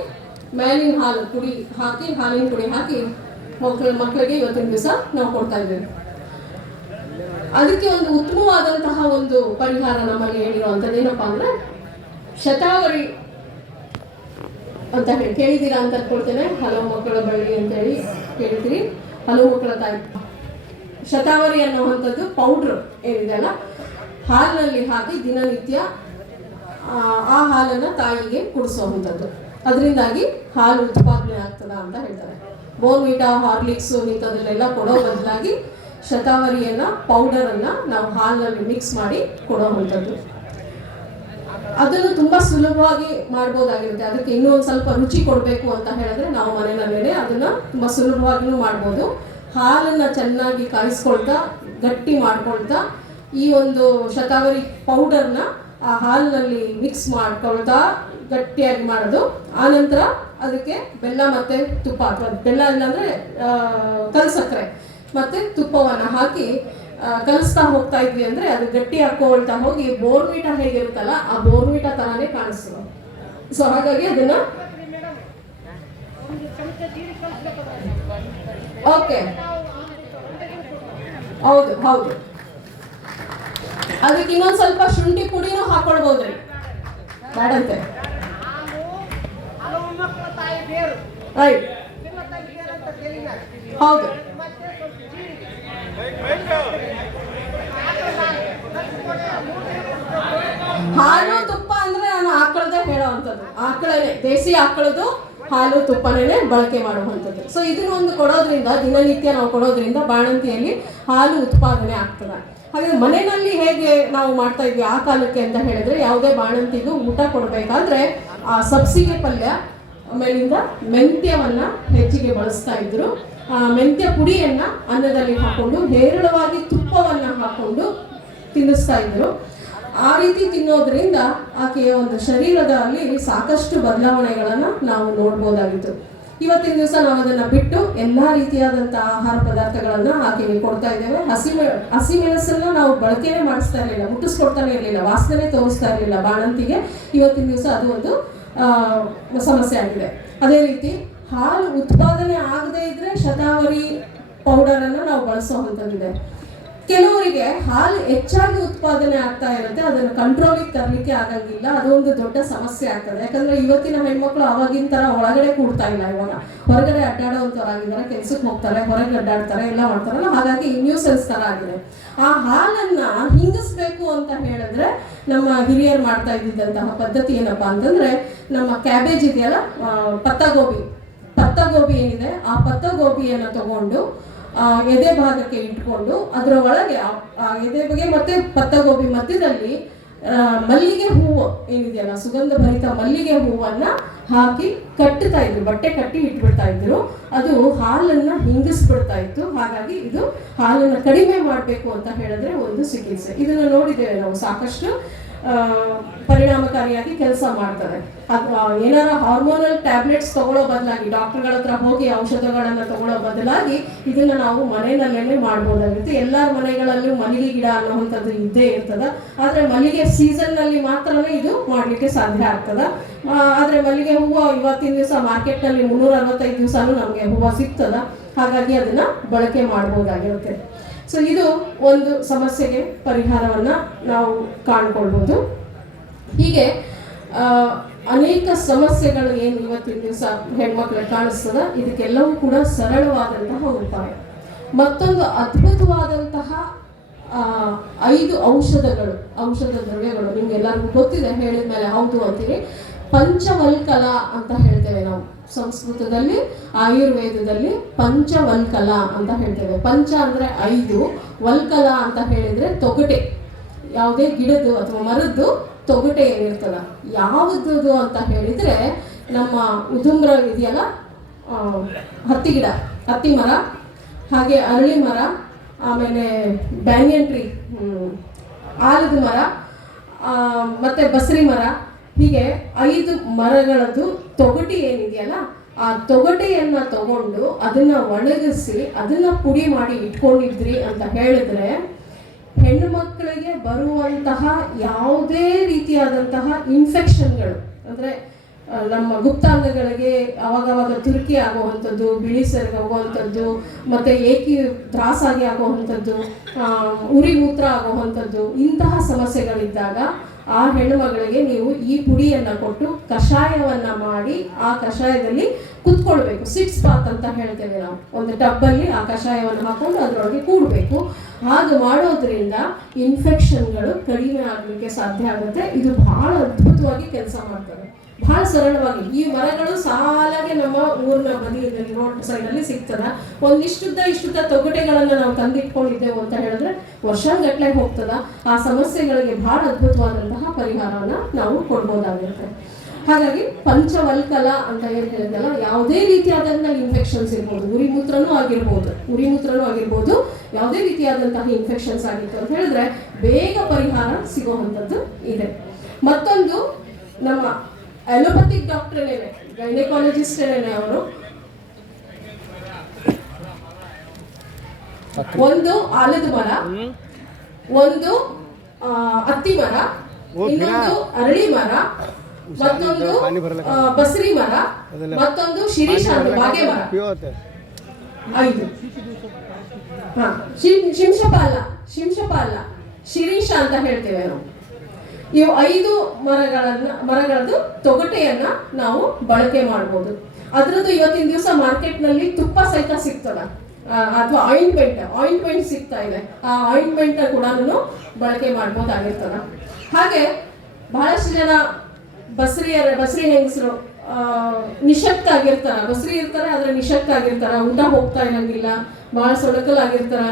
ಮೇಲಿನ ಹಾಲು ಪುಡಿ ಹಾಕಿ, ಹಾಲಿನ ಪುಡಿ ಹಾಕಿ ಮಕ್ಕಳಿಗೆ ಇವತ್ತಿನ ದಿವಸ ನಾವು ಕೊಡ್ತಾ ಇದ್ದೇವೆ. ಅದಕ್ಕೆ ಒಂದು ಉತ್ತಮವಾದಂತಹ ಒಂದು ಪರಿಹಾರ ನಮ್ಮಲ್ಲಿ ಹೇಳಿರುವಂಥದ್ದು ಏನಪ್ಪಾ ಅಂದ್ರೆ ಶತಾವರಿ ಅಂತ ಹೇಳಿ ಕೇಳಿದ್ದೀರಾ ಅಂತ ಅನ್ಕೊಳ್ತೇನೆ. ಹಲವು ಮಕ್ಕಳ ಬಳ್ಳಿ ಅಂತೇಳಿ ಕೇಳ್ತೀರಿ, ಹಲವು ಮಕ್ಕಳ ತಾಯಿ. ಶತಾವರಿ ಅನ್ನುವಂಥದ್ದು ಪೌಡ್ರ್ ಏನಿದೆಯಲ್ಲ, ಹಾಲಿನಲ್ಲಿ ಹಾಕಿ ದಿನನಿತ್ಯ ಆ ಹಾಲನ್ನು ತಾಯಿಗೆ ಕುಡಿಸುವಂಥದ್ದು. ಅದರಿಂದಾಗಿ ಹಾಲು ಉತ್ಪಾದನೆ ಆಗ್ತದ ಅಂತ ಹೇಳ್ತಾರೆ. ಬೋರ್ನ್ವಿಟಾ, ಹಾರ್ಲಿಕ್ಸು ಇಂಥದನ್ನೆಲ್ಲ ಕೊಡೋ ಬದಲಾಗಿ ಶತಾವರಿಯನ್ನು ಪೌಡರನ್ನು ನಾವು ಹಾಲಿನಲ್ಲಿ ಮಿಕ್ಸ್ ಮಾಡಿ ಕೊಡೋವಂಥದ್ದು. ಅದನ್ನು ತುಂಬ ಸುಲಭವಾಗಿ ಮಾಡ್ಬೋದಾಗಿರುತ್ತೆ. ಅದಕ್ಕೆ ಇನ್ನೂ ಒಂದು ಸ್ವಲ್ಪ ರುಚಿ ಕೊಡಬೇಕು ಅಂತ ಹೇಳಿದ್ರೆ ನಾವು ಮನೆಯಲ್ಲೇ ಅದನ್ನು ತುಂಬ ಸುಲಭವಾಗಿಯೂ ಮಾಡ್ಬೋದು. ಹಾಲನ್ನು ಚೆನ್ನಾಗಿ ಕಾಯಿಸ್ಕೊಳ್ತಾ ಗಟ್ಟಿ ಮಾಡ್ಕೊಳ್ತಾ ಈ ಒಂದು ಶತಾವರಿ ಪೌಡರ್ನ ಆ ಹಾಲಿನಲ್ಲಿ ಮಿಕ್ಸ್ ಮಾಡ್ಕೊಳ್ತಾ ಗಟ್ಟಿಯಾಗಿ ಮಾಡೋದು. ಆನಂತರ ಅದಕ್ಕೆ ಬೆಲ್ಲ ಮತ್ತು ತುಪ್ಪ, ಅಥವಾ ಬೆಲ್ಲ ಇಲ್ಲಾಂದರೆ ಕಲ್ಸಕ್ಕರೆ ಮತ್ತು ತುಪ್ಪವನ್ನು ಹಾಕಿ ಕಲಿಸ್ತಾ ಹೋಗ್ತಾ ಇದ್ವಿ ಅಂದರೆ ಅದು ಗಟ್ಟಿ ಹಾಕೊಳ್ತಾ ಹೋಗಿ ಬೋರ್ನ್ವಿಟಾ ಹೇಗಿರುತ್ತಲ್ಲ ಆ ಬೋರ್ನ್ವಿಟಾ ಥರನೇ ಕಾಣಿಸ್ತದೆ. ಸೊ ಹಾಗಾಗಿ ಅದನ್ನು ಓಕೆ, ಹೌದು ಹೌದು, ಅದಕ್ಕೆ ಇನ್ನೊಂದು ಸ್ವಲ್ಪ ಶುಂಠಿ ಪುಡಿನೂ ಹಾಕೊಳ್ಬೋದ್ರಿ, ಬೇಡಂತೆ. ರೈಟ್, ಹೌದು. ಹಾಲು ತುಪ್ಪ ಅಂದ್ರೆ ನಾನು ಆಕಳದೇ ಹೇಳೋವಂಥದ್ದು, ಆಕಳನೇ, ದೇಸಿ ಆಕಳದು ಹಾಲು ತುಪ್ಪನೇ ಬಳಕೆ ಮಾಡುವಂಥದ್ದು. ಸೊ ಇದನ್ನೊಂದು ಕೊಡೋದ್ರಿಂದ, ದಿನನಿತ್ಯ ನಾವು ಕೊಡೋದ್ರಿಂದ ಬಾಣಂತಿಯಲ್ಲಿ ಹಾಲು ಉತ್ಪಾದನೆ ಆಗ್ತದೆ. ಹಾಗೆ ಮನೆಯಲ್ಲಿ ಹೇಗೆ ನಾವು ಮಾಡ್ತಾ ಇದ್ವಿ ಆ ಕಾಲಕ್ಕೆ ಅಂತ ಹೇಳಿದ್ರೆ, ಯಾವುದೇ ಬಾಣಂತಿಗೂ ಊಟ ಕೊಡಬೇಕಾದ್ರೆ ಆ ಸಬ್ಸಿಗೆ ಪಲ್ಯ ಆಮೇಲಿಂದ ಮೆಂತ್ಯವನ್ನು ಹೆಚ್ಚಿಗೆ ಬಳಸ್ತಾ ಇದ್ರು. ಮೆಂತ್ಯ ಪುಡಿಯನ್ನು ಅನ್ನದಲ್ಲಿ ಹಾಕೊಂಡು ಹೇರಳವಾಗಿ ತುಪ್ಪವನ್ನು ಹಾಕೊಂಡು ತಿನ್ನಿಸ್ತಾ ಇದ್ರು. ಆ ರೀತಿ ತಿನ್ನೋದ್ರಿಂದ ಆಕೆಯ ಒಂದು ಶರೀರದಲ್ಲಿ ಸಾಕಷ್ಟು ಬದಲಾವಣೆಗಳನ್ನು ನಾವು ನೋಡ್ಬೋದಾಗಿತ್ತು. ಇವತ್ತಿನ ದಿವಸ ನಾವು ಅದನ್ನು ಬಿಟ್ಟು ಎಲ್ಲ ರೀತಿಯಾದಂಥ ಆಹಾರ ಪದಾರ್ಥಗಳನ್ನು ಆಕೆಗೆ ಕೊಡ್ತಾ ಇದ್ದೇವೆ. ಹಸಿಮೆಣಸನ್ನು ನಾವು ಬಳಕೆನೇ ಮಾಡಿಸ್ತಾ ಇರಲಿಲ್ಲ, ಮುಟ್ಟಿಸ್ಕೊಡ್ತಾನೆ ಇರಲಿಲ್ಲ, ವಾಸನೆ ತೋರಿಸ್ತಾ ಇರಲಿಲ್ಲ ಬಾಣಂತಿಗೆ. ಇವತ್ತಿನ ದಿವಸ ಅದು ಒಂದು ಸಮಸ್ಯೆ ಆಗಿದೆ. ಅದೇ ರೀತಿ ಹಾಲು ಉತ್ಪಾದನೆ ಆಗದೇ ಇದ್ರೆ ಶತಾವರಿ ಪೌಡರನ್ನು ನಾವು ಬಳಸೋವಂಥದ್ದಿದೆ. ಕೆಲವರಿಗೆ ಹಾಲು ಹೆಚ್ಚಾಗಿ ಉತ್ಪಾದನೆ ಆಗ್ತಾ ಇರುತ್ತೆ, ಅದನ್ನು ಕಂಟ್ರೋಲಿಗೆ ತರಲಿಕ್ಕೆ ಆಗಂಗಿಲ್ಲ. ಅದೊಂದು ದೊಡ್ಡ ಸಮಸ್ಯೆ ಆಗ್ತದೆ. ಯಾಕಂದ್ರೆ ಇವತ್ತಿನ ಹೆಣ್ಮಕ್ಳು ಅವಾಗಿನ ಥರ ಒಳಗಡೆ ಕೂಡ್ತಾ ಇಲ್ಲ, ಇವಾಗ ಹೊರಗಡೆ ಅಡ್ಡಾಡೋವಂಥವ್ರಾಗಿದ್ದಾರೆ, ಕೆಲ್ಸಕ್ಕೆ ಹೋಗ್ತಾರೆ, ಹೊರಗೆ ಅಡ್ಡಾಡ್ತಾರೆ, ಎಲ್ಲ ಮಾಡ್ತಾರಲ್ಲ. ಹಾಗಾಗಿ ನ್ಯೂಸೆನ್ಸ್ ಥರ ಆಗಿದೆ. ಆ ಹಾಲನ್ನು ಹಿಂಗಿಸ್ಬೇಕು ಅಂತ ಹೇಳಿದ್ರೆ ನಮ್ಮ ಹಿರಿಯರು ಮಾಡ್ತಾ ಇದ್ದಿದ್ದಂತಹ ಪದ್ಧತಿ ಏನಪ್ಪಾ ಅಂತಂದ್ರೆ, ನಮ್ಮ ಕ್ಯಾಬೇಜ್ ಇದೆಯಲ್ಲ, ಪತ್ತಗೋಬಿ ಏನಿದೆ, ಆ ಪತ್ತಗೋಬಿಯನ್ನು ತಗೊಂಡು ಎದೆ ಭಾಗಕ್ಕೆ ಇಟ್ಕೊಂಡು ಅದರ ಒಳಗೆ ಎದೆ ಬಗ್ಗೆ ಮತ್ತೆ ಪತ್ತಗೋಬಿ ಮಧ್ಯದಲ್ಲಿ ಮಲ್ಲಿಗೆ ಹೂವು ಏನಿದೆಯಲ್ಲ, ಸುಗಂಧ ಭರಿತ ಮಲ್ಲಿಗೆ ಹೂವನ್ನು ಹಾಕಿ ಕಟ್ಟುತ್ತಾ ಇದ್ರು, ಬಟ್ಟೆ ಕಟ್ಟಿ ಇಟ್ಬಿಡ್ತಾ ಇದ್ರು. ಅದು ಹಾಲನ್ನು ಹಿಂಗಿಸ್ಬಿಡ್ತಾ ಇತ್ತು. ಹಾಗಾಗಿ ಇದು ಹಾಲನ್ನು ಕಡಿಮೆ ಮಾಡಬೇಕು ಅಂತ ಹೇಳಿದ್ರೆ ಒಂದು ಚಿಕಿತ್ಸೆ. ಇದನ್ನು ನೋಡಿದ್ದೇವೆ ನಾವು, ಸಾಕಷ್ಟು ಪರಿಣಾಮಕಾರಿಯಾಗಿ ಕೆಲಸ ಮಾಡ್ತದೆ. ಅದು ಏನಾರ ಹಾರ್ಮೋನಲ್ ಟ್ಯಾಬ್ಲೆಟ್ಸ್ ತಗೊಳ್ಳೋ ಬದಲಾಗಿ, ಡಾಕ್ಟರ್ಗಳ ಹತ್ರ ಹೋಗಿ ಔಷಧಗಳನ್ನು ತಗೊಳ್ಳೋ ಬದಲಾಗಿ ಇದನ್ನು ನಾವು ಮನೆಯಲ್ಲೇ ಮಾಡ್ಬೋದಾಗಿರುತ್ತೆ. ಎಲ್ಲರ ಮನೆಗಳಲ್ಲೂ ಮಲ್ಲಿಗೆ ಗಿಡ ಅನ್ನೋವಂಥದ್ದು ಇದ್ದೇ ಇರ್ತದೆ. ಆದರೆ ಮಲ್ಲಿಗೆ ಸೀಸನ್ನಲ್ಲಿ ಮಾತ್ರನೇ ಇದು ಮಾಡಲಿಕ್ಕೆ ಸಾಧ್ಯ ಆಗ್ತದೆ. ಆದರೆ ಮಲ್ಲಿಗೆ ಹೂವು ಇವತ್ತಿನ ದಿವಸ ಮಾರ್ಕೆಟ್ನಲ್ಲಿ 365 ದಿವಸನೂ ನಮಗೆ ಹೂವು ಸಿಗ್ತದೆ. ಹಾಗಾಗಿ ಅದನ್ನು ಬಳಕೆ ಮಾಡ್ಬೋದಾಗಿರುತ್ತೆ. ಸೊ ಇದು ಒಂದು ಸಮಸ್ಯೆಗೆ ಪರಿಹಾರವನ್ನು ನಾವು ಕಾಣ್ಕೊಳ್ಬೋದು. ಹೀಗೆ ಅನೇಕ ಸಮಸ್ಯೆಗಳು ಏನು ಇವತ್ತಿನ ದಿವಸ ಹೆಣ್ಮಕ್ಳಿಗೆ ಕಾಣಿಸ್ತದೆ, ಇದಕ್ಕೆಲ್ಲವೂ ಕೂಡ ಸರಳವಾದಂತಹ ಉಪಾಯ. ಮತ್ತೊಂದು ಅದ್ಭುತವಾದಂತಹ 5 ಔಷಧ ದ್ರವ್ಯಗಳು ನಿಮ್ಗೆಲ್ಲರಿಗೂ ಗೊತ್ತಿದೆ, ಹೇಳಿದ ಮೇಲೆ ಹೌದು ಅಂತೀವಿ. ಪಂಚವಲ್ಕಲ ಅಂತ ಹೇಳ್ತೇವೆ ನಾವು ಸಂಸ್ಕೃತದಲ್ಲಿ, ಆಯುರ್ವೇದದಲ್ಲಿ ಪಂಚವಲ್ಕಲ ಅಂತ ಹೇಳ್ತೇವೆ. ಪಂಚ ಅಂದರೆ 5, ವಲ್ಕಲ ಅಂತ ಹೇಳಿದರೆ ತೊಗಟೆ, ಯಾವುದೇ ಗಿಡದ್ದು ಅಥವಾ ಮರದ್ದು ತೊಗಟೆ ಏನಿರ್ತದ. ಯಾವುದದು ಅಂತ ಹೇಳಿದರೆ ನಮ್ಮ ಉದುಂಬ್ರ ಇದೆಯಲ್ಲ, ಹತ್ತಿ ಮರ, ಹಾಗೆ ಅರಳಿ ಮರ, ಆಮೇಲೆ ಬ್ಯಾನಿಯನ್ ಟ್ರೀ, ಆಲದ ಮರ, ಮತ್ತು ಬಸರಿ ಮರ, ಹೀಗೆ 5 ಮರಗಳದ್ದು ತೊಗಟೆ ಏನಿದೆಯಲ್ಲ, ಆ ತೊಗಟೆಯನ್ನು ತಗೊಂಡು ಅದನ್ನು ಒಣಗಿಸಿ ಅದನ್ನು ಪುಡಿ ಮಾಡಿ ಇಟ್ಕೊಂಡಿದ್ರಿ ಅಂತ ಹೇಳಿದ್ರೆ, ಹೆಣ್ಣು ಮಕ್ಕಳಿಗೆ ಬರುವಂತಹ ಯಾವುದೇ ರೀತಿಯಾದಂತಹ ಇನ್ಫೆಕ್ಷನ್ಗಳು, ಅಂದರೆ ನಮ್ಮ ಗುಪ್ತಾಂಗಗಳಿಗೆ ಅವಾಗವಾಗ ತುರ್ಕಿ ಆಗುವಂಥದ್ದು, ಬಿಳಿ ಸೆರಗು ಆಗುವಂಥದ್ದು, ಮತ್ತು ತ್ರಾಸಾಗಿ ಆಗುವಂಥದ್ದು, ಉರಿ ಮೂತ್ರ ಆಗುವಂಥದ್ದು, ಇಂತಹ ಸಮಸ್ಯೆಗಳಿದ್ದಾಗ ಆ ಹೆಣ್ಣು ಮಗಳಿಗೆ ನೀವು ಈ ಪುಡಿಯನ್ನು ಕೊಟ್ಟು ಕಷಾಯವನ್ನು ಮಾಡಿ ಆ ಕಷಾಯದಲ್ಲಿ ಕುತ್ಕೊಳ್ಬೇಕು. ಸಿಟ್ಸ್ ಬಾತ್ ಅಂತ ಹೇಳ್ತೇವೆ ನಾವು. ಒಂದು ಟಬ್ಬಲ್ಲಿ ಆ ಕಷಾಯವನ್ನು ಹಾಕೊಂಡು ಅದರೊಳಗೆ ಕೂಡಬೇಕು. ಹಾಗೆ ಮಾಡೋದ್ರಿಂದ ಇನ್ಫೆಕ್ಷನ್ಗಳು ಕಡಿಮೆ ಆಗಲಿಕ್ಕೆ ಸಾಧ್ಯ ಆಗುತ್ತೆ. ಇದು ಬಹಳ ಅದ್ಭುತವಾಗಿ ಕೆಲಸ ಮಾಡ್ತದೆ. ಬಹಳ ಸರಳವಾಗಿ ಈ ಮರಗಳು ಸಾಲಾಗಿ ನಮ್ಮ ಊರಿನ ಬದಿಯಲ್ಲಿ ರೋಡ್ ಸೈಡಲ್ಲಿ ಸಿಗ್ತದ. ಇಷ್ಟುದ್ದ ತೊಗಟೆಗಳನ್ನ ನಾವು ತಂದಿಟ್ಕೊಂಡಿದ್ದೆವು ಅಂತ ಹೇಳಿದ್ರೆ ವರ್ಷಗಟ್ಟಲೆ ಹೋಗ್ತದ. ಆ ಸಮಸ್ಯೆಗಳಿಗೆ ಬಹಳ ಅದ್ಭುತವಾದಂತಹ ಪರಿಹಾರವನ್ನ ನಾವು ಕೊಡ್ಬೋದಾಗಿರುತ್ತೆ. ಹಾಗಾಗಿ ಪಂಚವಲ್ಕಲ ಅಂತ ಏನು ಹೇಳಿದಲ್ಲ, ಯಾವುದೇ ರೀತಿಯಾದಂತಹ ಇನ್ಫೆಕ್ಷನ್ಸ್ ಇರ್ಬೋದು, ಉರಿಮೂತ್ರನೂ ಆಗಿರ್ಬೋದು, ಯಾವುದೇ ರೀತಿಯಾದಂತಹ ಇನ್ಫೆಕ್ಷನ್ಸ್ ಆಗಿತ್ತು ಅಂತ ಹೇಳಿದ್ರೆ ಬೇಗ ಪರಿಹಾರ ಸಿಗುವಂಥದ್ದು ಇದೆ. ಮತ್ತೊಂದು ನಮ್ಮ ಅಲೋಪತಿಕ್ ಡಾಕ್ಟರ್ ಗೈನಕಾಲಜಿಸ್ಟ್ ಅವರು ಒಂದು ಆಲದ ಮರ, ಒಂದು ಅತ್ತಿ ಮರ, ಇನ್ನೊಂದು ಅರಳಿ ಮರ, ಮತ್ತೊಂದು ಬಸರಿ ಮರ, ಮತ್ತೊಂದು ಶಿರೀಷ ಬಾಗೆ ಮರ, 5 ಶಿಂಶಪಾಲ ಶಿರೀಷ ಅಂತ ಹೇಳ್ತೇವೆ ನಾವು. ಇವು 5 ಮರಗಳದ್ದು ತೊಗಟೆಯನ್ನ ನಾವು ಬಳಕೆ ಮಾಡ್ಬೋದು. ಅದರದ್ದು ಇವತ್ತಿನ ದಿವಸ ಮಾರ್ಕೆಟ್ನಲ್ಲಿ ತುಪ್ಪ ಸಹಿತ ಸಿಗ್ತದ, ಅಥವಾ ಆಯಿಂಟ್ಮೆಂಟ್ ಸಿಗ್ತಾ ಇದೆ. ಆ ಆಯಿಂಟ್ಮೆಂಟ್ ಕೂಡ ಬಳಕೆ ಮಾಡ್ಬೋದಾಗಿರ್ತದ. ಹಾಗೆ ಬಹಳಷ್ಟು ಜನ ಬಸ್ರಿ ಹೆಂಗಸರು ನಿಶಕ್ತ ಆಗಿರ್ತಾರ, ಬಸ್ರಿ ಇರ್ತಾರೆ ಆದ್ರೆ ನಿಶಕ್ತ ಆಗಿರ್ತಾರ, ಊಟ ಹೋಗ್ತಾ ಇರಂಗಿಲ್ಲ, ಬಹಳ ಸೊಳಕಲಾಗಿರ್ತಾರ.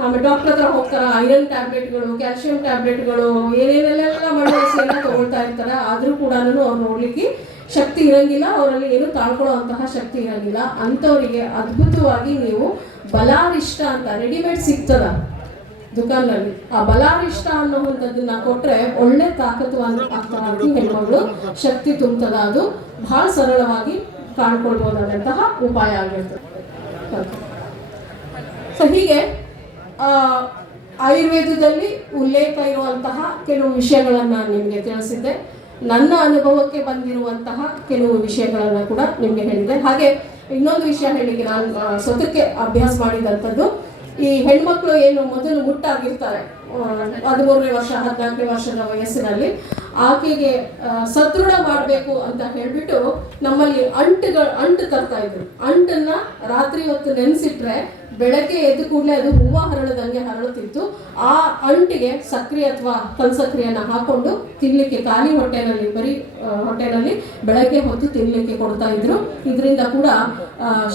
ಆಮೇಲೆ ಡಾಕ್ಟರ್ ಹತ್ರ ಹೋಗ್ತಾರ, ಐರನ್ ಟ್ಯಾಬ್ಲೆಟ್ಗಳು, ಕ್ಯಾಲ್ಸಿಯಂ ಟ್ಯಾಬ್ಲೆಟ್ಗಳು, ಏನೇನೆಲ್ಲ ಎಲ್ಲ ತಗೊಳ್ತಾ ಇರ್ತಾರ. ಆದ್ರೂ ಕೂಡ ಅವ್ರು ನೋಡ್ಲಿಕ್ಕೆ ಶಕ್ತಿ ಇರಂಗಿಲ್ಲ, ಅವರಲ್ಲಿ ಏನು ತಾಳ್ಕೊಳ್ಳೋ ಶಕ್ತಿ ಇರಂಗಿಲ್ಲ. ಅಂಥವರಿಗೆ ಅದ್ಭುತವಾಗಿ ನೀವು ಬಲಾರಿಷ್ಟ ಅಂತ ರೆಡಿಮೇಡ್ ಸಿಗ್ತದ ದುಕಾನ್ನಲ್ಲಿ. ಆ ಬಲಾರಿಷ್ಟ ಅನ್ನೋವಂಥದ್ದನ್ನ ಕೊಟ್ರೆ ಒಳ್ಳೆ ತಾಕತ್ವಾಗಿ ಹೆಣ್ಮಗಳು ಶಕ್ತಿ ತುಂಬತದ. ಅದು ಬಹಳ ಸರಳವಾಗಿ ಕಾಣ್ಕೊಳ್ಬಹುದಾದಂತಹ ಉಪಾಯ ಆಗಿರ್ತದೆ. ಸೊ ಹೀಗೆ ಆಯುರ್ವೇದದಲ್ಲಿ ಉಲ್ಲೇಖ ಇರುವಂತಹ ಕೆಲವು ವಿಷಯಗಳನ್ನ ನಿಮಗೆ ತಿಳಿಸಿದ್ದೆ. ನನ್ನ ಅನುಭವಕ್ಕೆ ಬಂದಿರುವಂತಹ ಕೆಲವು ವಿಷಯಗಳನ್ನ ಕೂಡ ನಿಮಗೆ ಹೇಳಿದೆ. ಹಾಗೆ ಇನ್ನೊಂದು ವಿಷಯ ಹೇಳಿಕೆ, ನಾನು ಸ್ವತಕ್ಕೆ ಅಭ್ಯಾಸ ಮಾಡಿದಂಥದ್ದು, ಈ ಹೆಣ್ಮಕ್ಳು ಏನು ಮೊದಲು ಮುಟ್ಟಾಗಿರ್ತಾರೆ 13ನೇ ವರ್ಷ 14ನೇ ವರ್ಷದ ವಯಸ್ಸಿನಲ್ಲಿ, ಆಕೆಗೆ ಸದೃಢ ಮಾಡಬೇಕು ಅಂತ ಹೇಳ್ಬಿಟ್ಟು ನಮ್ಮಲ್ಲಿ ಅಂಟು ತರ್ತಾ ಇದ್ರು. ಅಂಟನ್ನ ರಾತ್ರಿ ಹೊತ್ತು ನೆನೆಸಿಟ್ರೆ ಬೆಳಗ್ಗೆ ಎದ್ದು ಕೂಡಲೇ ಅದು ಹೂವು ಹರಳದಂಗೆ ಹರಳುತ್ತಿತ್ತು. ಆ ಅಂಟಿಗೆ ಸಕ್ಕರೆ ಅಥವಾ ಕಲ್ಸಕ್ರಿಯನ್ನ ಹಾಕೊಂಡು ತಿನ್ಲಿಕ್ಕೆ ಖಾಲಿ ಬರೀ ಹೊಟ್ಟೆನಲ್ಲಿ ಬೆಳಗ್ಗೆ ಹೊತ್ತು ತಿನ್ಲಿಕ್ಕೆ ಕೊಡ್ತಾ ಇದ್ರು. ಇದರಿಂದ ಕೂಡ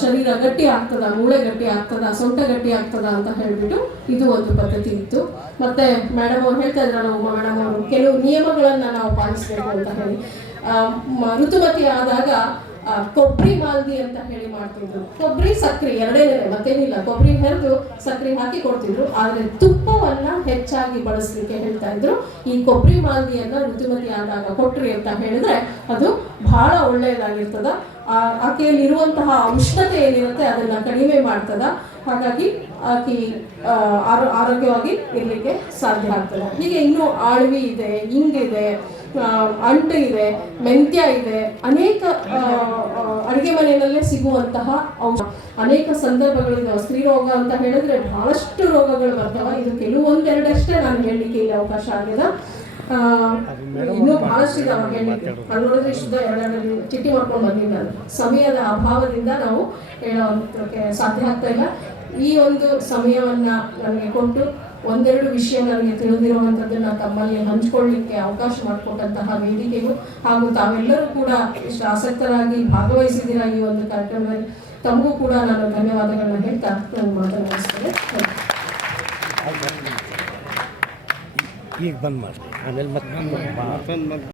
ಶರೀರ ಗಟ್ಟಿ ಆಗ್ತದ, ಮೂಳೆ ಗಟ್ಟಿ ಆಗ್ತದ, ಸೊಂಟ ಗಟ್ಟಿ ಆಗ್ತದ ಅಂತ ಹೇಳ್ಬಿಟ್ಟು ಇದು ಒಂದು ಪದ್ಧತಿ ಇತ್ತು. ಮತ್ತೆ ಮೇಡಮ್ ಅವ್ರು ಹೇಳ್ತಾ ಇದ್ರು, ಮೇಡಮ್ ಅವರು ಕೆಲವು ನಿಯಮಗಳನ್ನ ನಾವು ಪಾಲಿಸಬೇಕು ಅಂತ ಹೇಳಿ. ಋತುಮತಿ ಆದಾಗ ಕೊಬ್ಬರಿ ಮಾಲ್ದಿ ಅಂತ ಹೇಳಿ ಮಾಡ್ತಿದ್ರು. ಕೊಬ್ಬರಿ ಸಕ್ಕರೆ ಎರಡೇನೆ, ಮತ್ತೇನಿಲ್ಲ, ಕೊಬ್ಬರಿ ಹೆರೆದು ಸಕ್ಕರೆ ಹಾಕಿ ಕೊಡ್ತಿದ್ರು. ಆದ್ರೆ ತುಪ್ಪವನ್ನ ಹೆಚ್ಚಾಗಿ ಬಳಸಲಿಕ್ಕೆ ಹೇಳ್ತಾ ಇದ್ರು. ಈ ಕೊಬ್ಬರಿ ಮಾಲ್ದಿಯನ್ನ ಋತುಮತಿ ಆದಾಗ ಕೊಟ್ರಿ ಅಂತ ಹೇಳಿದ್ರೆ ಅದು ಬಹಳ ಒಳ್ಳೆಯದಾಗಿರ್ತದ. ಆಕೆಯಲ್ಲಿ ಇರುವಂತಹ ಉಷ್ಣತೆ ಏನಿರುತ್ತೆ ಅದನ್ನ ಕಡಿಮೆ ಮಾಡ್ತದ. ಹಾಗಾಗಿ ಆಕೆ ಆರೋಗ್ಯವಾಗಿ ಇರ್ಲಿಕ್ಕೆ ಸಾಧ್ಯ ಆಗ್ತದೆ. ಹೀಗೆ ಇನ್ನೂ ಆಳ್ವಿ ಇದೆ, ಇಂಗಿದೆ, ಅಂಟು ಇದೆ, ಮೆಂತ್ಯ ಇದೆ, ಅನೇಕ ಅಡುಗೆ ಮನೆಯಲ್ಲೇ ಸಿಗುವಂತಹ ಔಷಧ, ಅನೇಕ ಸಂದರ್ಭಗಳಿದಾವೆ. ಸ್ತ್ರೀ ರೋಗ ಅಂತ ಹೇಳಿದ್ರೆ ಬಹಳಷ್ಟು ರೋಗಗಳು ಬರ್ತಾವ. ಇದು ಕೆಲವೊಂದೆರಡಷ್ಟೇ ನಾನು ಹೇಳಲಿಕ್ಕೆ ಇಲ್ಲಿ ಅವಕಾಶ ಆಗಿದೆ. ಇನ್ನೂ ಬಹಳಷ್ಟು ಇದಾವೆ ಹೇಳಲಿಕ್ಕೆ. ಅದು ನೋಡಿದ್ರೆ ಇಷ್ಟು ಎರಡೆರಡು ಚಿಟ್ಟಿ ಮಾಡ್ಕೊಂಡು ಬಂದಿದ್ದಾರೆ. ಸಮಯದ ಅಭಾವದಿಂದ ನಾವು ಹೇಳೋದಕ್ಕೆ ಸಾಧ್ಯ ಆಗ್ತಾ ಇಲ್ಲ. ಈ ಒಂದು ಸಮಯವನ್ನ ನನಗೆ ಕೊಟ್ಟು ಒಂದೆರಡು ವಿಷಯ ನನಗೆ ತಿಳಿದಿರುವಂಥದ್ದನ್ನ ತಮ್ಮಲ್ಲಿ ಹಂಚಿಕೊಳ್ಳಿಕ್ಕೆ ಅವಕಾಶ ಮಾಡಿಕೊಟ್ಟಂತಹ ವೇದಿಕೆಗೂ ಹಾಗೂ ತಾವೆಲ್ಲರೂ ಕೂಡ ಇಷ್ಟು ಆಸಕ್ತರಾಗಿ ಭಾಗವಹಿಸಿದ್ದೀರಾ ಈ ಒಂದು ಕಾರ್ಯಕ್ರಮದಲ್ಲಿ, ತಮಗೂ ಕೂಡ ನಾನು ಧನ್ಯವಾದಗಳನ್ನ ಹೇಳ್ತಾ ನಾನು ಮಾತನಾಡಿಸ್ತೇನೆ. ಈಗ ಬಂದ್ ಮಾಡಿ ಆಮೇಲೆ ಮತ್ತೆ